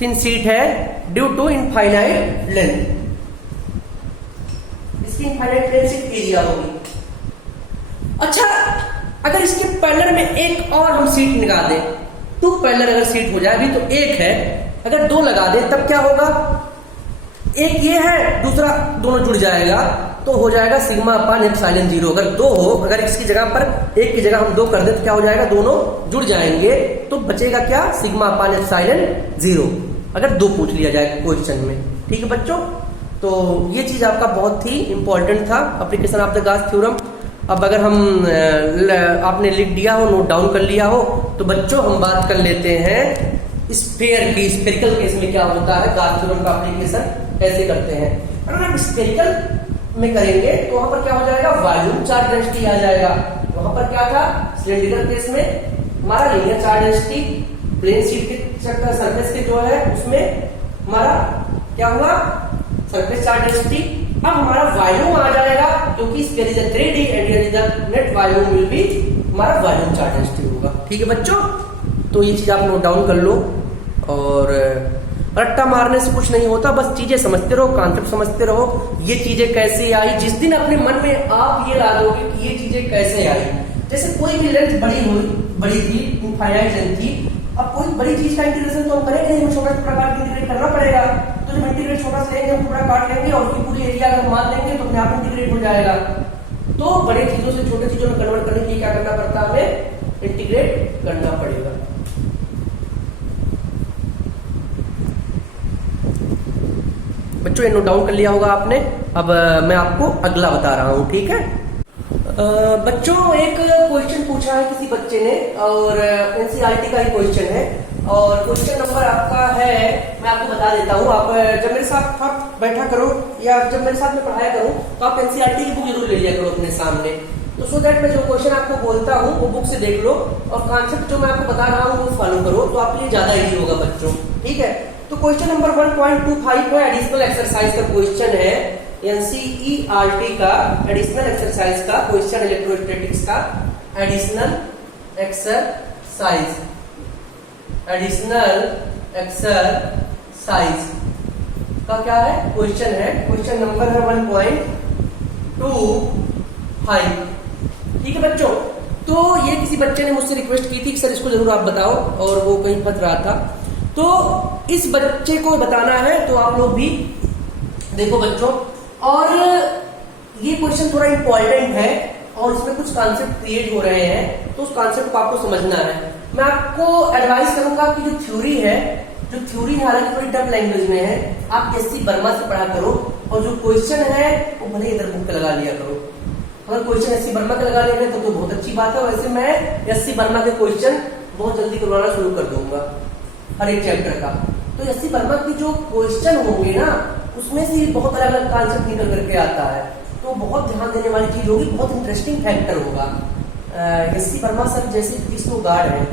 थिन शीट है ड्यू टू इनफाइनाइट लेंथ, इसकी इनफाइनाइट प्लेन शीट एरिया होगी। अच्छा, अगर इसके पैरेलल में एक और हम शीट लगा दें, 2 पैरेलल अगर शीट हो जाए, अभी तो एक है, अगर 2 लगा दे तब क्या होगा, एक ये है दूसरा दोनों जुड़ जाएगा, तो हो जाएगा सिग्मा अपान एप्सिलॉन 0। अगर 2 हो, अगर इसकी जगह पर एक की जगह हम 2 कर दे तो क्या हो जाएगा, दोनों जुड़ जाएंगे, तो बचेगा क्या, सिग्मा अपान एप्सिलॉन 0, अगर 2 पूछ लिया जाए क्वेश्चन में। ठीक है बच्चों, तो ये चीज आपका बहुत ही इंपॉर्टेंट था, application of the Gauss theorem. अब अगर हम आपने लिख दिया हो, नोट डाउन कर लिया हो, तो बच्चों हम बात कर लेते हैं स्फीयर की। स्फेरिकल केस में क्या होता है, गॉस थ्योरम का एप्लीकेशन कैसे करते हैं। अगर हम स्फेरिकल में करेंगे तो वहां पर क्या हो जाएगा, वॉल्यूम चार्ज डेंसिटी आ जाएगा। वहां पर क्या था, सिलेंड्रिकल केस में हमारा linear charge density, plane sheet के सरफेस के जो है उसमें हमारा क्या हुआ, सरफेस चार्ज डेंसिटी। अब हमारा वॉल्यूम आ जाएगा, क्योंकि sphere is a 3D and here is the net volume will be हमारा वॉल्यूम चार्ज डेंसिटी होगा। ठीक है बच्चों, तो ये चीज आप नोट डाउन कर लो, और रट्टा मारने से कुछ नहीं होता, बस चीजें समझते रहो, कॉन्सेप्ट समझते रहो। ये चीजें कैसे आई, जिस दिन अपने मन में आप ये ला दोगे कि ये चीजें कैसे आई, जैसे कोई भी लेंथ बड़ी थी, इनफाइनाइट लेंथ थी, अब कोई बड़ी चीज का इंटीग्रेशन तो हम करेंगे नहीं, छोटा छोटा काट इंटीग्रेट करना पड़ेगा। तो जब इंटीग्रेट छोटा से लेंगे, हम टुकड़ा काट लेंगे और उसकी पूरी एरिया अगर मान लेंगे तो अपने आप इंटीग्रेट हो जाएगा। तो बड़े चीजों से छोटे चीजों में कन्वर्ट करने के लिए क्या करना पड़ता है, हमें इंटीग्रेट करना पड़ेगा। बच्चों ये नोट डाउन कर लिया होगा आपने। अब मैं आपको अगला बता रहा हूं, ठीक है। बच्चों एक क्वेश्चन पूछा है किसी बच्चे ने, और एनसीईआरटी का ही क्वेश्चन है, और क्वेश्चन नंबर आपका है, मैं आपको बता देता हूँ। आप जब मेरे साथ आप बैठा करो या जब मेरे साथ में पढ़ाया करो तो आप एनसीईआरटी की बुक जरूर ले लिया करो अपने सामने, तो सो दैट मैं जो क्वेश्चन आपको बोलता हूँ वो बुक से देख लो और कॉन्सेप्ट जो मैं आपको बता रहा हूँ वो फॉलो करो, तो आपके लिए ज्यादा इजी होगा बच्चों, ठीक है। तो क्वेश्चन नंबर 1.25 है, एडिशनल एक्सरसाइज का क्वेश्चन है, एनसीईआरटी का एडिशनल एक्सरसाइज का क्वेश्चन, इलेक्ट्रोस्टैटिक्स का एडिशनल एक्सरसाइज, एडिशनल एक्सरसाइज का क्या है क्वेश्चन है, क्वेश्चन नंबर है 1.25, ठीक है बच्चों। तो ये किसी बच्चे ने मुझसे रिक्वेस्ट की थी कि सर इसको जरूर आप बताओ, और वो कहीं फंस रहा था, तो इस बच्चे को बताना है, तो आप लोग भी देखो बच्चों। और ये क्वेश्चन थोड़ा इंपॉर्टेंट है और इसमें कुछ कॉन्सेप्ट क्रिएट हो रहे हैं, तो उस कॉन्सेप्ट को आपको समझना है। मैं आपको एडवाइस करूंगा कि जो थ्योरी है हालांकि थोड़ी टफ लैंग्वेज में है, आप एससी वर्मा से पढ़ा करो, और जो क्वेश्चन है वो भले इधर बुक पे लगा लिया करो। अगर क्वेश्चन एससी वर्मा के लगा लेंगे तो बहुत अच्छी बात है। वैसे मैं एससी वर्मा के क्वेश्चन बहुत जल्दी करवाना शुरू कर दूंगा हर एक चैप्टर का। तो एससी वर्मा की जो क्वेश्चन होंगे ना, उसमें से बहुत अलग अलग कॉन्सेप्ट निकल करके आता है, तो बहुत ध्यान देने वाली चीज होगी, बहुत इंटरेस्टिंग फैक्टर होगा। एससी वर्मा सर जैसे फिजिक्स को गार्ड है,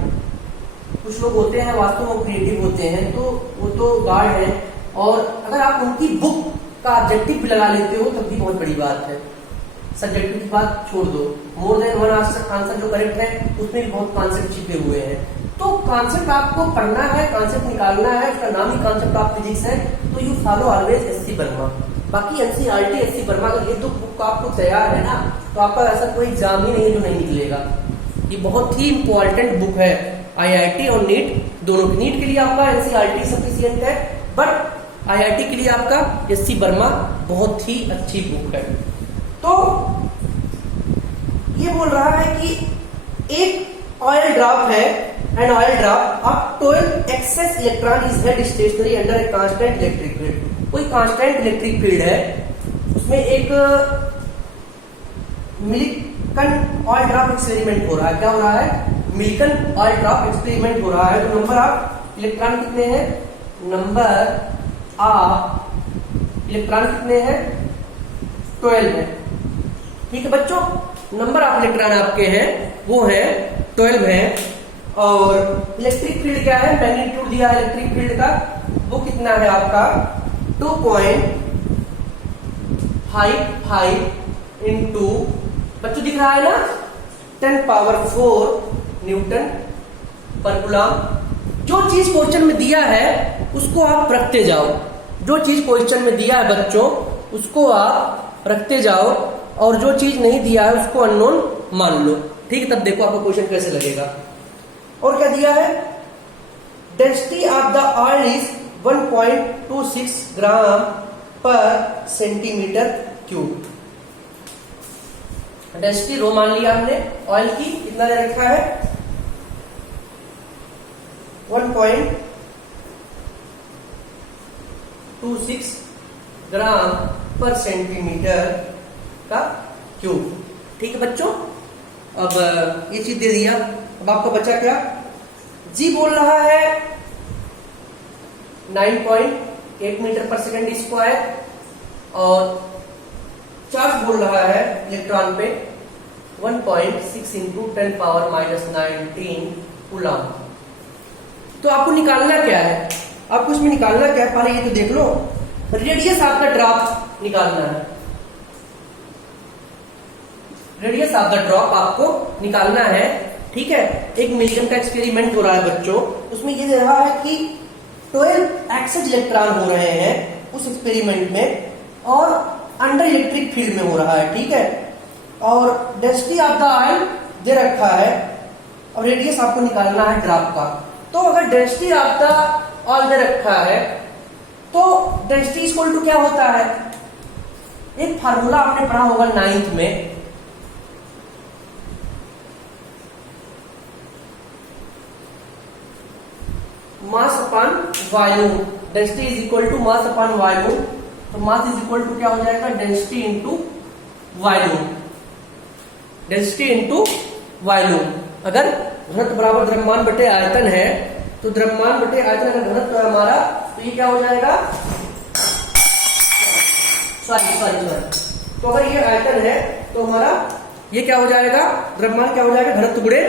कुछ लोग होते हैं वास्तव में क्रिएटिव होते हैं, तो वो तो गार्ड है, और अगर आप उनकी बुक का ऑब्जेक्टिव भी लगा लेते हो तब भी बहुत बड़ी बात है। सब्जेक्टिव की बात छोड़ दो, मोर देन वन आंसर जो करेक्ट है उसमें भी बहुत कॉन्सेप्ट छिपे हुए हैं। तो कॉन्सेप्ट आपको पढ़ना है, कॉन्सेप्ट निकालना है, उसका नाम ही कॉन्सेप्ट ऑफ फिजिक्स है, तो you follow always SC Verma. बाकी एनसीईआरटी एससी वर्मा अगर ये दो बुक आपको तैयार है ना, तो आपका ऐसा कोई एग्जाम ही नहीं है जो नहीं निकलेगा। ये बहुत ही इंपॉर्टेंट बुक है, आईआईटी और नीट दोनों की। नीट के लिए आपका एनसीईआरटी सफिशिएंट है, बट आईआईटी के लिए आपका एससी वर्मा बहुत ही अच्छी बुक है। तो ये बोल रहा है कि एक ऑयल ड्रॉप है, and oil drop of 12 excess electron is held stationary under a constant electric field. कोई कांस्टेंट इलेक्ट्रिक फील्ड है, उसमें एक मिलिकन ऑयल ड्रॉप एक्सपेरिमेंट हो रहा है। क्या हो रहा है? मिलिकन ऑयल ड्रॉप एक्सपेरिमेंट हो रहा है। तो नंबर ऑफ इलेक्ट्रॉन कितने हैं? नंबर ऑफ इलेक्ट्रॉन कितने हैं? 12 है, ठीक है बच्चों। नंबर ऑफ इलेक्ट्रॉन आपके हैं वो है 12 है, और इलेक्ट्रिक फील्ड क्या है? मैग्नीट्यूड दिया है इलेक्ट्रिक फील्ड का, वो कितना है आपका? 2.55 इंटू, बच्चों दिख रहा है ना, 10⁴ न्यूटन पर कूलम। जो चीज क्वेश्चन में दिया है उसको आप रखते जाओ, जो चीज क्वेश्चन में दिया है बच्चों उसको आप रखते जाओ, और जो चीज नहीं दिया है उसको अननोन मान लो, ठीक है। तब देखो आपको क्वेश्चन कैसे लगेगा। और क्या दिया है? Density of the oil is 1.26 ग्राम पर सेंटीमीटर क्यूब। डेंसिटी रो मान लिया हमने ऑयल की, कितना दे रखा है? 1.26 ग्राम पर सेंटीमीटर का क्यूब, ठीक है बच्चों। अब ये चीज दे दिया, अब आपको बचा क्या? जी बोल रहा है 9.8 मीटर पर सेकेंड स्क्वायर, और चार्ज बोल रहा है इलेक्ट्रॉन पे 1.6 इंटू 10⁻⁻19 कूलम। तो आपको निकालना क्या है? आपको इसमें निकालना क्या है? पहले ये तो देख लो, रेडियस आपका ड्रॉप निकालना है, रेडियस ऑफ द ड्रॉप आपको निकालना है, ठीक है। एक मिलिकन का एक्सपेरिमेंट हो रहा है बच्चों, उसमें ये दे रहा है कि 12 एक्सेस इलेक्ट्रॉन हो रहे हैं उस एक्सपेरिमेंट में, और अंडर इलेक्ट्रिक फील्ड में हो रहा है, ठीक है। और डेंसिटी ऑफ द ऑयल दे रखा है, और रेडियस आपको निकालना है ड्रॉप का। तो अगर डेंसिटी ऑफ द ऑयल दे रखा है तो डेंसिटी इक्वल टू क्या होता है? एक फार्मूला आपने पढ़ा होगा 9th में, mass upon volume, density is equal to mass upon volume, तो मास इज इक्वल टू क्या हो जाएगा, density into volume, density into volume. अगर घनत्व बराबर द्रव्यमान बटे आयतन है तो द्रव्यमान बटे आयतन अगर घनत्व है हमारा, तो ये क्या हो जाएगा, सॉरी, तो अगर ये आयतन है तो हमारा ये क्या हो जाएगा, द्रव्यमान क्या हो जाएगा, घनत्व गुणे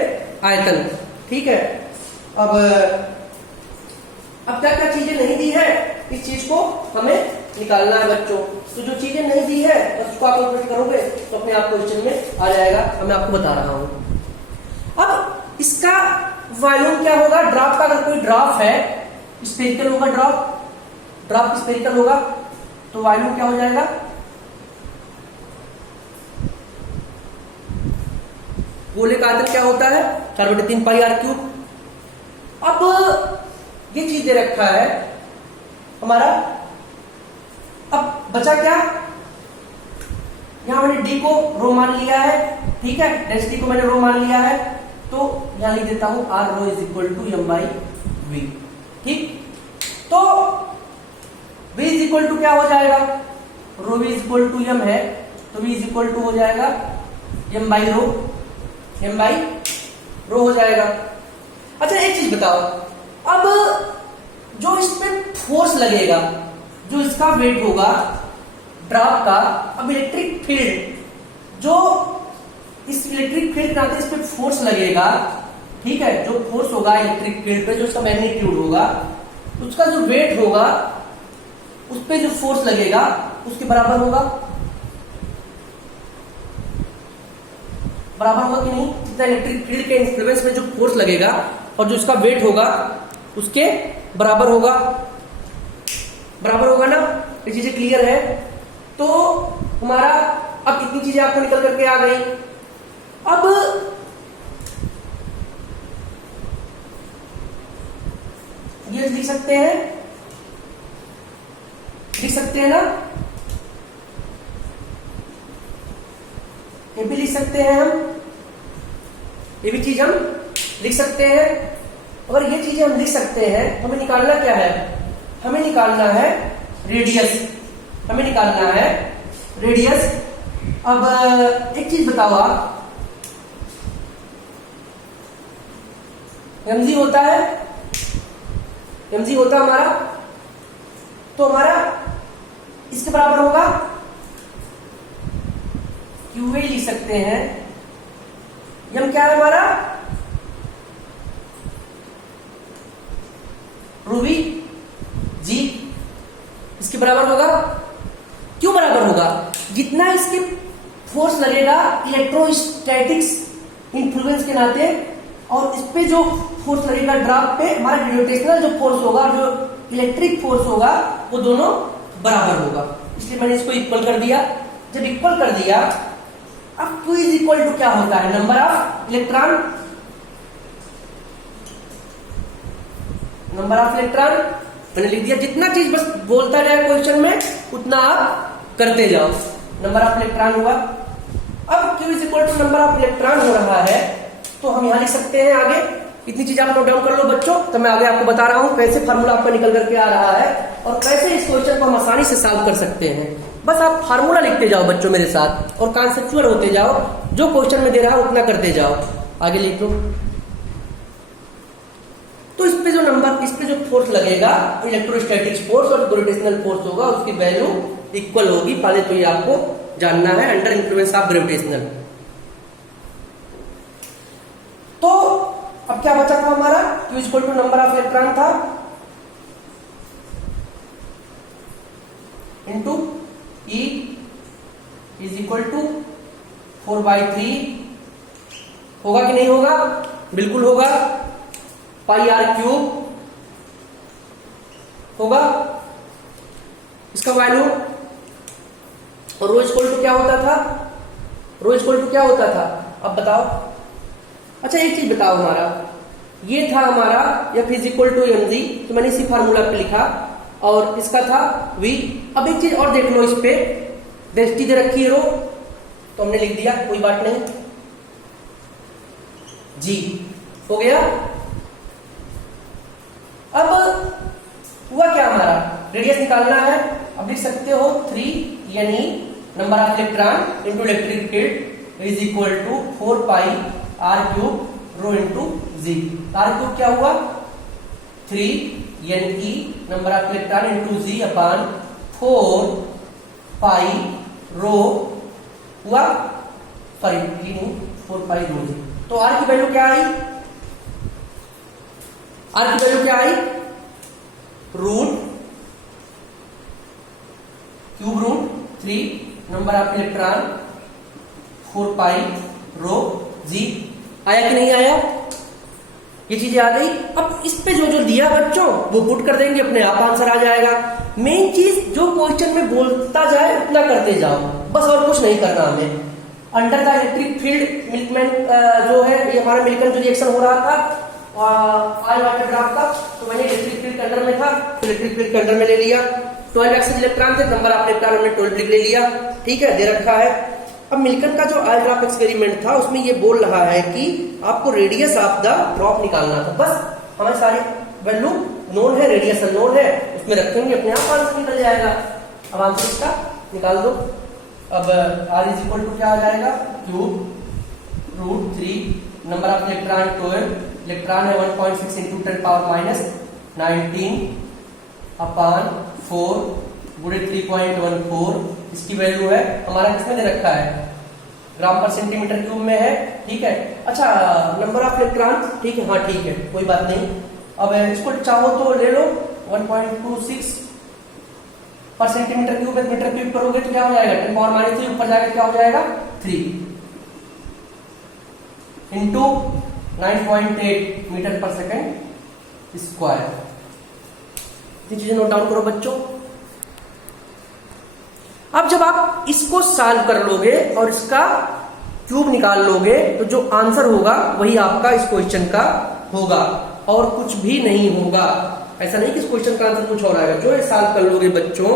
आयतन। ठीक है, अब क्या क्या चीजें नहीं दी है, इस चीज को हमें निकालना है बच्चों। तो जो चीजें नहीं दी है उसको आप इंटरप्रेट करोगे तो अपने आप क्वेश्चन में आ जाएगा, मैं आपको बता रहा हूं। अब इसका वॉल्यूम क्या होगा, ड्रॉप का, अगर कोई ड्रॉप है स्फेरिकल होगा, ड्रॉप स्फेरिकल होगा, तो वॉल्यूम क्या हो जाएगा, गोले का आयतन क्या होता है, 4/3 पाई आर क्यूब। अब ये चीज दे रखा है हमारा, अब बचा क्या, यहां मैंने डी को रो मान लिया है, ठीक है, डेंसिटी को मैंने रो मान लिया है, तो यहां लिख देता हूं or rho is equal to m by V. ठीक, तो वी इज इक्वल टू क्या हो जाएगा, rho V is equal to m है, तो वी इज इक्वल टू हो जाएगा एम बाई रो हो जाएगा। अच्छा एक चीज बताओ, अब जो इस पे फोर्स लगेगा, जो इसका वेट होगा ड्रॉप का, अब इलेक्ट्रिक फील्ड, जो इस इलेक्ट्रिक फील्ड के नाते इस पे फोर्स लगेगा, ठीक है, जो फोर्स होगा इलेक्ट्रिक फील्ड पे, जो उसका मैग्नीट्यूड होगा, उसका जो वेट होगा उस पे जो फोर्स लगेगा उसके बराबर होगा कि नहीं, जितना इलेक्ट्रिक फील्ड के इन्फ्लुएंस में जो फोर्स लगेगा और जो उसका वेट होगा उसके बराबर होगा ना। ये चीजें क्लियर है, तो हमारा अब इतनी चीजें आपको निकल करके आ गई। अब ये लिख सकते हैं ना, ये भी लिख सकते हैं हम, ये भी चीज हम लिख सकते हैं। अगर ये चीजें हम लिख सकते हैं, हमें निकालना क्या है, हमें निकालना है रेडियस। अब एक चीज बताओ आप, mg होता हमारा, तो हमारा इसके बराबर होगा QA लिख सकते हैं, m क्या है हमारा, रूबी जी, इसके बराबर होगा। क्यों बराबर होगा, जितना इसके फोर्स लगेगा इलेक्ट्रोस्टैटिक्स इन्फ्लुएंस के नाते, और इस पे जो फोर्स लगेगा ड्रॉप पे, हमारा ग्रेविटेशनल जो फोर्स होगा और जो इलेक्ट्रिक फोर्स होगा वो दोनों बराबर होगा, इसलिए मैंने इसको इक्वल कर दिया। जब इक्वल कर दिया, अब Q इज इक्वल टू क्या होता है, नंबर ऑफ इलेक्ट्रॉन, मैंने लिख दिया। जितना चीज बस बोलता जाए क्वेश्चन में उतना आप करते जाओ, नंबर ऑफ इलेक्ट्रॉन हुआ। अब Q is equal to number of electron हो रहा है, तो हम यहां लिख सकते हैं आगे, इतनी चीज आप नोट डाउन कर लो बच्चों, तो मैं आगे आपको बता रहा हूं कैसे फार्मूला आपका निकल करके आ रहा है और कैसे इस क्वेश्चन को हम आसानी से सॉल्व कर सकते हैं। बस आप फार्मूला लिखते जाओ बच्चों मेरे साथ और कॉन्सेप्चुअल होते जाओ, जो क्वेश्चन में दे रहा है उतना करते जाओ। आगे लिख दो, तो इस पे जो फोर्स लगेगा इलेक्ट्रोस्टैटिक फोर्स और ग्रेविटेशनल फोर्स होगा, उसकी वैल्यू इक्वल होगी। पहले तो ये आपको जानना है, अंडर इन्फ्लुएंस ऑफ ग्रेविटेशनल। तो अब क्या बचा था हमारा, Q equal to number of electron था into E is equal to 4/3, होगा कि नहीं होगा, बिल्कुल होगा, पाई आर क्यूब होगा इसका वैल्यू। और रो इक्वल टू क्या होता था, अब बताओ। अच्छा एक चीज बताओ, हमारा ये था हमारा F is equal to mg, तो मैंने इसी फार्मूला पे लिखा, और इसका था V। अब एक चीज और देख लो, इस पे डेंसिटी दे रखी है रो, तो हमने लिख दिया, कोई बात नहीं, G हो गया। अब हुआ क्या, हमारा रेडियस निकालना है। अब लिख सकते हो 3 यानी number of electron into electric field is equal to 4 pi r cube rho into g. r cube क्या हुआ 3 यानी number of electron into g upon 4 pi rho हुआ, सॉरी 4 पाई रो जी। तो r की वैल्यू क्या आई, r की value क्या आई, root cube root 3 number of electron 4 pi rho G. आया कि नहीं आया, ये चीजें आ गई। अब इस पे जो जो दिया बच्चों वो पुट कर देंगे, अपने आप आंसर आ जाएगा। मेन चीज जो क्वेश्चन में बोलता जाए उतना करते जाओ, बस और कुछ नहीं करना हमें। Under the electric field milkman जो है, ये हमारा मिल्कन जो रिएक्शन हो रहा था आज वाटर ग्राफ का, तो मैंने इलेक्ट्रिक फील्ड के अंडर में था, तो इलेक्ट्रिक फील्ड के अंडर में ले लिया। 12 एक्सेस इलेक्ट्रॉन थे, नंबर ऑफ इलेक्ट्रॉन हमने 12 ले लिया, ठीक है, दे रखा है। अब मिल्कन का जो आयल ड्रॉप एक्सपेरिमेंट था उसमें ये बोल रहा है कि आपको रेडियस ऑफ द ड्रॉप निकालना था। बस हमारे सारे वैल्यू नोन है, रेडियस नोन है, उसमें रखेंगे अपने आप आंसर निकल जाएगा। अब आंसर इसका निकाल दो। अब r इज इक्वल टू क्या आ जाएगा, cube root 3 number of electron 12, electron है 1.6 इंटू 10 पावर माइनस 19 अपॉन 4 गुणे 3.14। इसकी वैल्यू है हमारा किसमें दे रखा है, ग्राम पर सेंटीमीटर क्यूब में है, ठीक है। अच्छा नंबर ऑफ इलेक्ट्रॉन, ठीक है, हाँ ठीक है, कोई बात नहीं। अब इसको चाहो तो ले लो 1.26 पर सेंटीमीटर क्यूब है, मीटर क्यूब करोगे तो क्या हो जाएगा 10 पावर माइनस 3, ऊपर जाकर क्या हो जाएगा 3 इंटू 9.8 मीटर पर सेकेंड स्क्वायर। ये चीजें नोट डाउन करो बच्चों। अब जब आप इसको सॉल्व कर लोगे और इसका क्यूब निकाल लोगे तो जो आंसर होगा वही आपका इस क्वेश्चन का होगा और कुछ भी नहीं होगा। ऐसा नहीं कि इस क्वेश्चन का आंसर कुछ और आएगा, जो ये सॉल्व कर लोगे बच्चों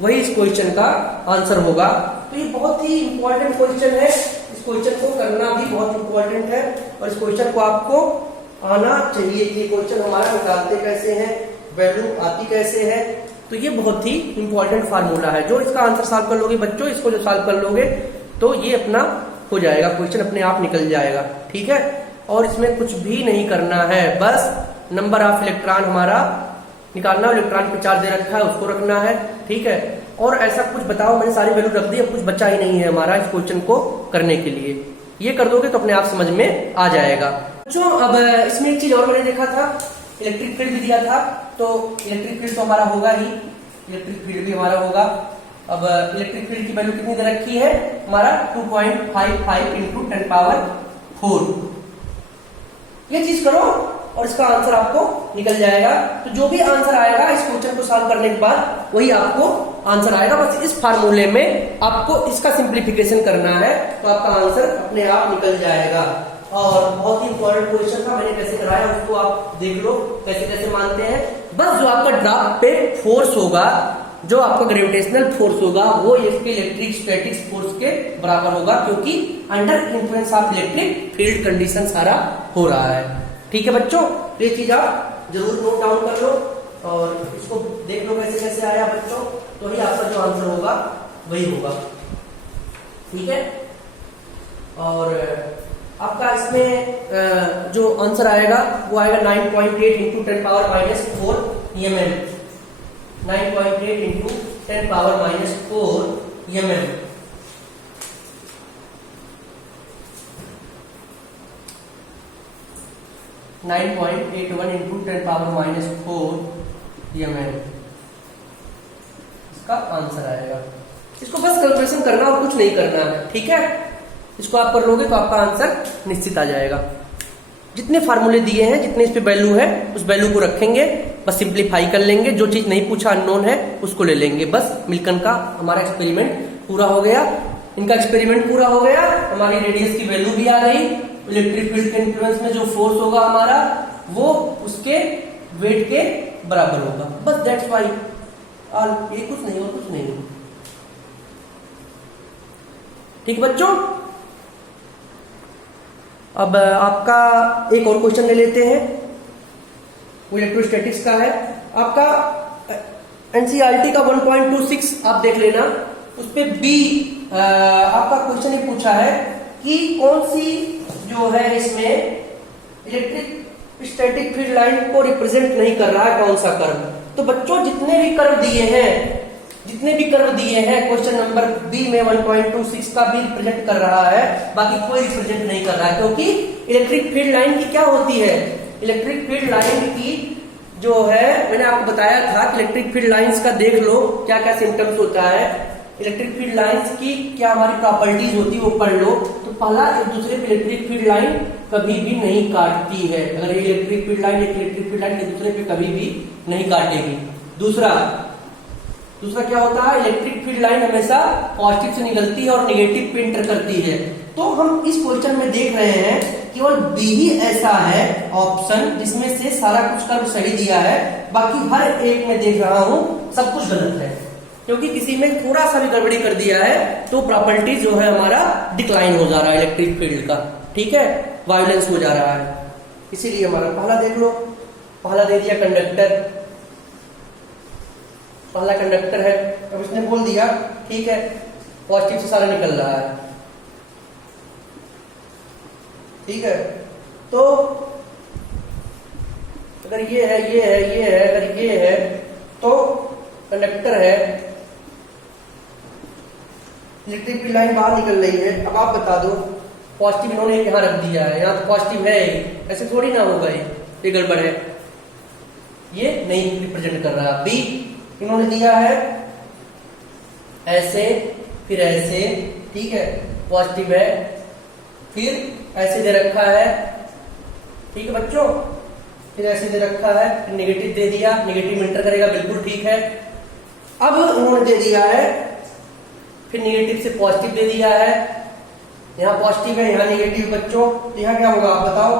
वही इस क्वेश्चन का आंसर होगा। तो ये बहुत ही इंपॉर्टेंट क्वेश्चन है, इस क्वेश्चन को करना भी बहुत इंपॉर्टेंट है और इस क्वेश्चन को आपको आना चाहिए कि क्वेश्चन हमारा निकालते कैसे हैं, वैल्यू आती कैसे है। तो ये बहुत ही इंपॉर्टेंट फार्मूला है, जो इसका आंसर सॉल्व कर लोगे बच्चों, इसको जो सॉल्व कर लोगे तो ये अपना हो जाएगा, क्वेश्चन अपने आप निकल जाएगा, ठीक है। और इसमें कुछ भी नहीं करना है, बस नंबर ऑफ इलेक्ट्रॉन हमारा निकालना, इलेक्ट्रॉन पे चार्ज दे रखा है उसको रखना है, ठीक है। और ऐसा कुछ बताओ, मैंने सारी वैल्यू रख दी, अब कुछ बचा ही नहीं है हमारा इस क्वेश्चन को करने के लिए। ये कर दोगे तो अपने आप समझ में आ जाएगा बच्चों। अब इसमें एक चीज और मैंने देखा था, इलेक्ट्रिक फील्ड भी दिया था, तो इलेक्ट्रिक फील्ड तो हमारा होगा ही, इलेक्ट्रिक फील्ड भी हमारा होगा। अब इलेक्ट्रिक फील्ड की वैल्यू कितनी दे रखी है हमारा 2.55 इंटू 10 पावर 4। ये चीज करो और इसका आंसर आपको निकल जाएगा। तो जो भी आंसर आएगा इस क्वेश्चन को सॉल्व करने के बाद वही आपको आंसर आएगा। बस इस फार्मूले में आपको इसका सिंप्लीफिकेशन करना है तो आपका आंसर अपने आप निकल जाएगा। और बहुत ही इंपॉर्टेंट क्वेश्चन था, मैंने कैसे कराया उसको आप देख लो कैसे कैसे मानते हैं। बस जो आपका ड्रॉप पे फोर्स होगा, जो आपका ग्रेविटेशनल फोर्स होगा वो इसके इलेक्ट्रिक स्टैटिक्स फोर्स के बराबर होगा, क्योंकि under influence of electric field condition सारा हो रहा है, ठीक है बच्चों। ये चीज आप जरूर नोट डाउन कर लो और इसको देख लो कैसे कैसे आया बच्चों, तो ही आपका जो आंसर होगा वही होगा, ठीक है। और आपका इसमें जो आंसर आएगा वो आएगा 9.8 into 10 power minus 4 mm, 9.8 into 10 power minus 4 mm। Into 10 power minus 4 mm इसका आंसर आएगा। इसको बस कैलकुलेशन करना और कुछ नहीं करना है, ठीक है। इसको आप कर लोगे तो आपका आंसर निश्चित आ जाएगा। जितने फार्मूले दिए हैं, जितने इस पे वैल्यू है उस वैल्यू को रखेंगे, बस सिंप्लीफाई कर लेंगे, जो चीज नहीं पूछा अननोन है उसको ले लेंगे। बस मिल्कन का हमारा एक्सपेरिमेंट पूरा हो गया, इनका एक्सपेरिमेंट पूरा हो गया, हमारी रेडियस की वैल्यू भी आ गई। इलेक्ट्रिक फील्ड के इन्फ्लुएंस में जो फोर्स होगा हमारा वो उसके वेट के बराबर होगा, बस दैट्स वाई ऑल। ये कुछ नहीं और कुछ नहीं, ठीक बच्चों। अब आपका एक और क्वेश्चन ले लेते हैं। वो इलेक्ट्रोस्टैटिक्स का है। आपका एनसीईआरटी का 1.26 आप देख लेना, उस पे बी आपका क्वेश्चन ये पूछा है कि कौन सी जो है इसमें इलेक्ट्रिक स्टैटिक फील्ड लाइन को रिप्रेजेंट नहीं कर रहा है, कौन सा कर्व। तो बच्चों जितने भी कर्व दिए हैं क्वेश्चन नंबर बी में 1.26 का भी रिप्रेजेंट कर रहा है, बाकी कोई रिप्रेजेंट नहीं कर रहा है, क्योंकि इलेक्ट्रिक फील्ड लाइन की क्या होती है, इलेक्ट्रिक फील्ड लाइन की जो है मैंने आपको बताया था कि इलेक्ट्रिक फील्ड लाइंस का देख लो क्या क्या सिम्टम्स होता है, इलेक्ट्रिक फील्ड लाइंस की क्या हमारी प्रॉपर्टीज होती है वो पढ़ लो। तो पहला, एक दूसरे पे इलेक्ट्रिक फील्ड लाइन कभी भी नहीं काटती है, अगर ये इलेक्ट्रिक फील्ड लाइन एक दूसरे पे कभी भी नहीं काटेगी। दूसरा क्या होता है, इलेक्ट्रिक फील्ड लाइन हमेशा पॉजिटिव से निकलती है और नेगेटिव पे इंटर करती है। तो हम इस क्वेश्चन में देख रहे हैं केवल बी ही ऐसा है ऑप्शन जिसमें से सारा कुछ कर्व सही दिया है, बाकी हर एक में देख रहा हूं सब कुछ गलत है, क्योंकि किसी में थोड़ा सा भी गड़बड़ी कर दिया है तो प्रॉपर्टी जो है हमारा डिक्लाइन हो जा रहा है इलेक्ट्रिक फील्ड का, ठीक है, वायलेंस हो जा रहा है। इसीलिए हमारा पहला देख लो, पहला दे दिया कंडक्टर, पहला कंडक्टर है, अब इसने बोल दिया ठीक है पॉजिटिव से सारा निकल रहा है, ठीक है। तो अगर ये है अगर ये है तो कंडक्टर है, इलेक्ट्रिक फील्ड लाइन बाहर निकल रही है। अब आप बता दो, पॉजिटिव इन्होंने यहां रख दिया है, यहां तो पॉजिटिव है, ऐसे थोड़ी ना होगा, ये गड़बड़ है, ये नहीं रिप्रेजेंट कर रहा। बी इन्होंने दिया है ऐसे फिर ऐसे, ठीक है, पॉजिटिव है, फिर ऐसे दे रखा है, ठीक है बच्चों, फिर ऐसे दे रखा है, फिर नेगेटिव दे दिया, नेगेटिव इंटर करेगा, बिल्कुल ठीक है। अब उन्होंने दे दिया है फिर नेगेटिव से पॉजिटिव दे दिया है, यहां पॉजिटिव है यहां नेगेटिव, बच्चों तो यहां क्या होगा आप बताओ,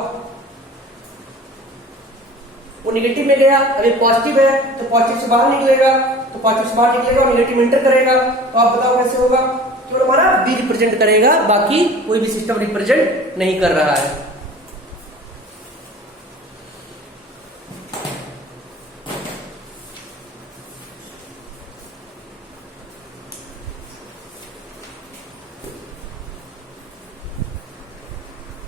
वो नेगेटिव में गया, अभी पॉजिटिव है तो पॉजिटिव से बाहर निकलेगा, तो पॉजिटिव से बाहर निकलेगा और नेगेटिव इंटर करेगा, तो आप बताओ कैसे होगा, केवल हमारा बी रिप्रेजेंट करेगा, बाकी कोई भी सिस्टम रिप्रेजेंट नहीं कर रहा है।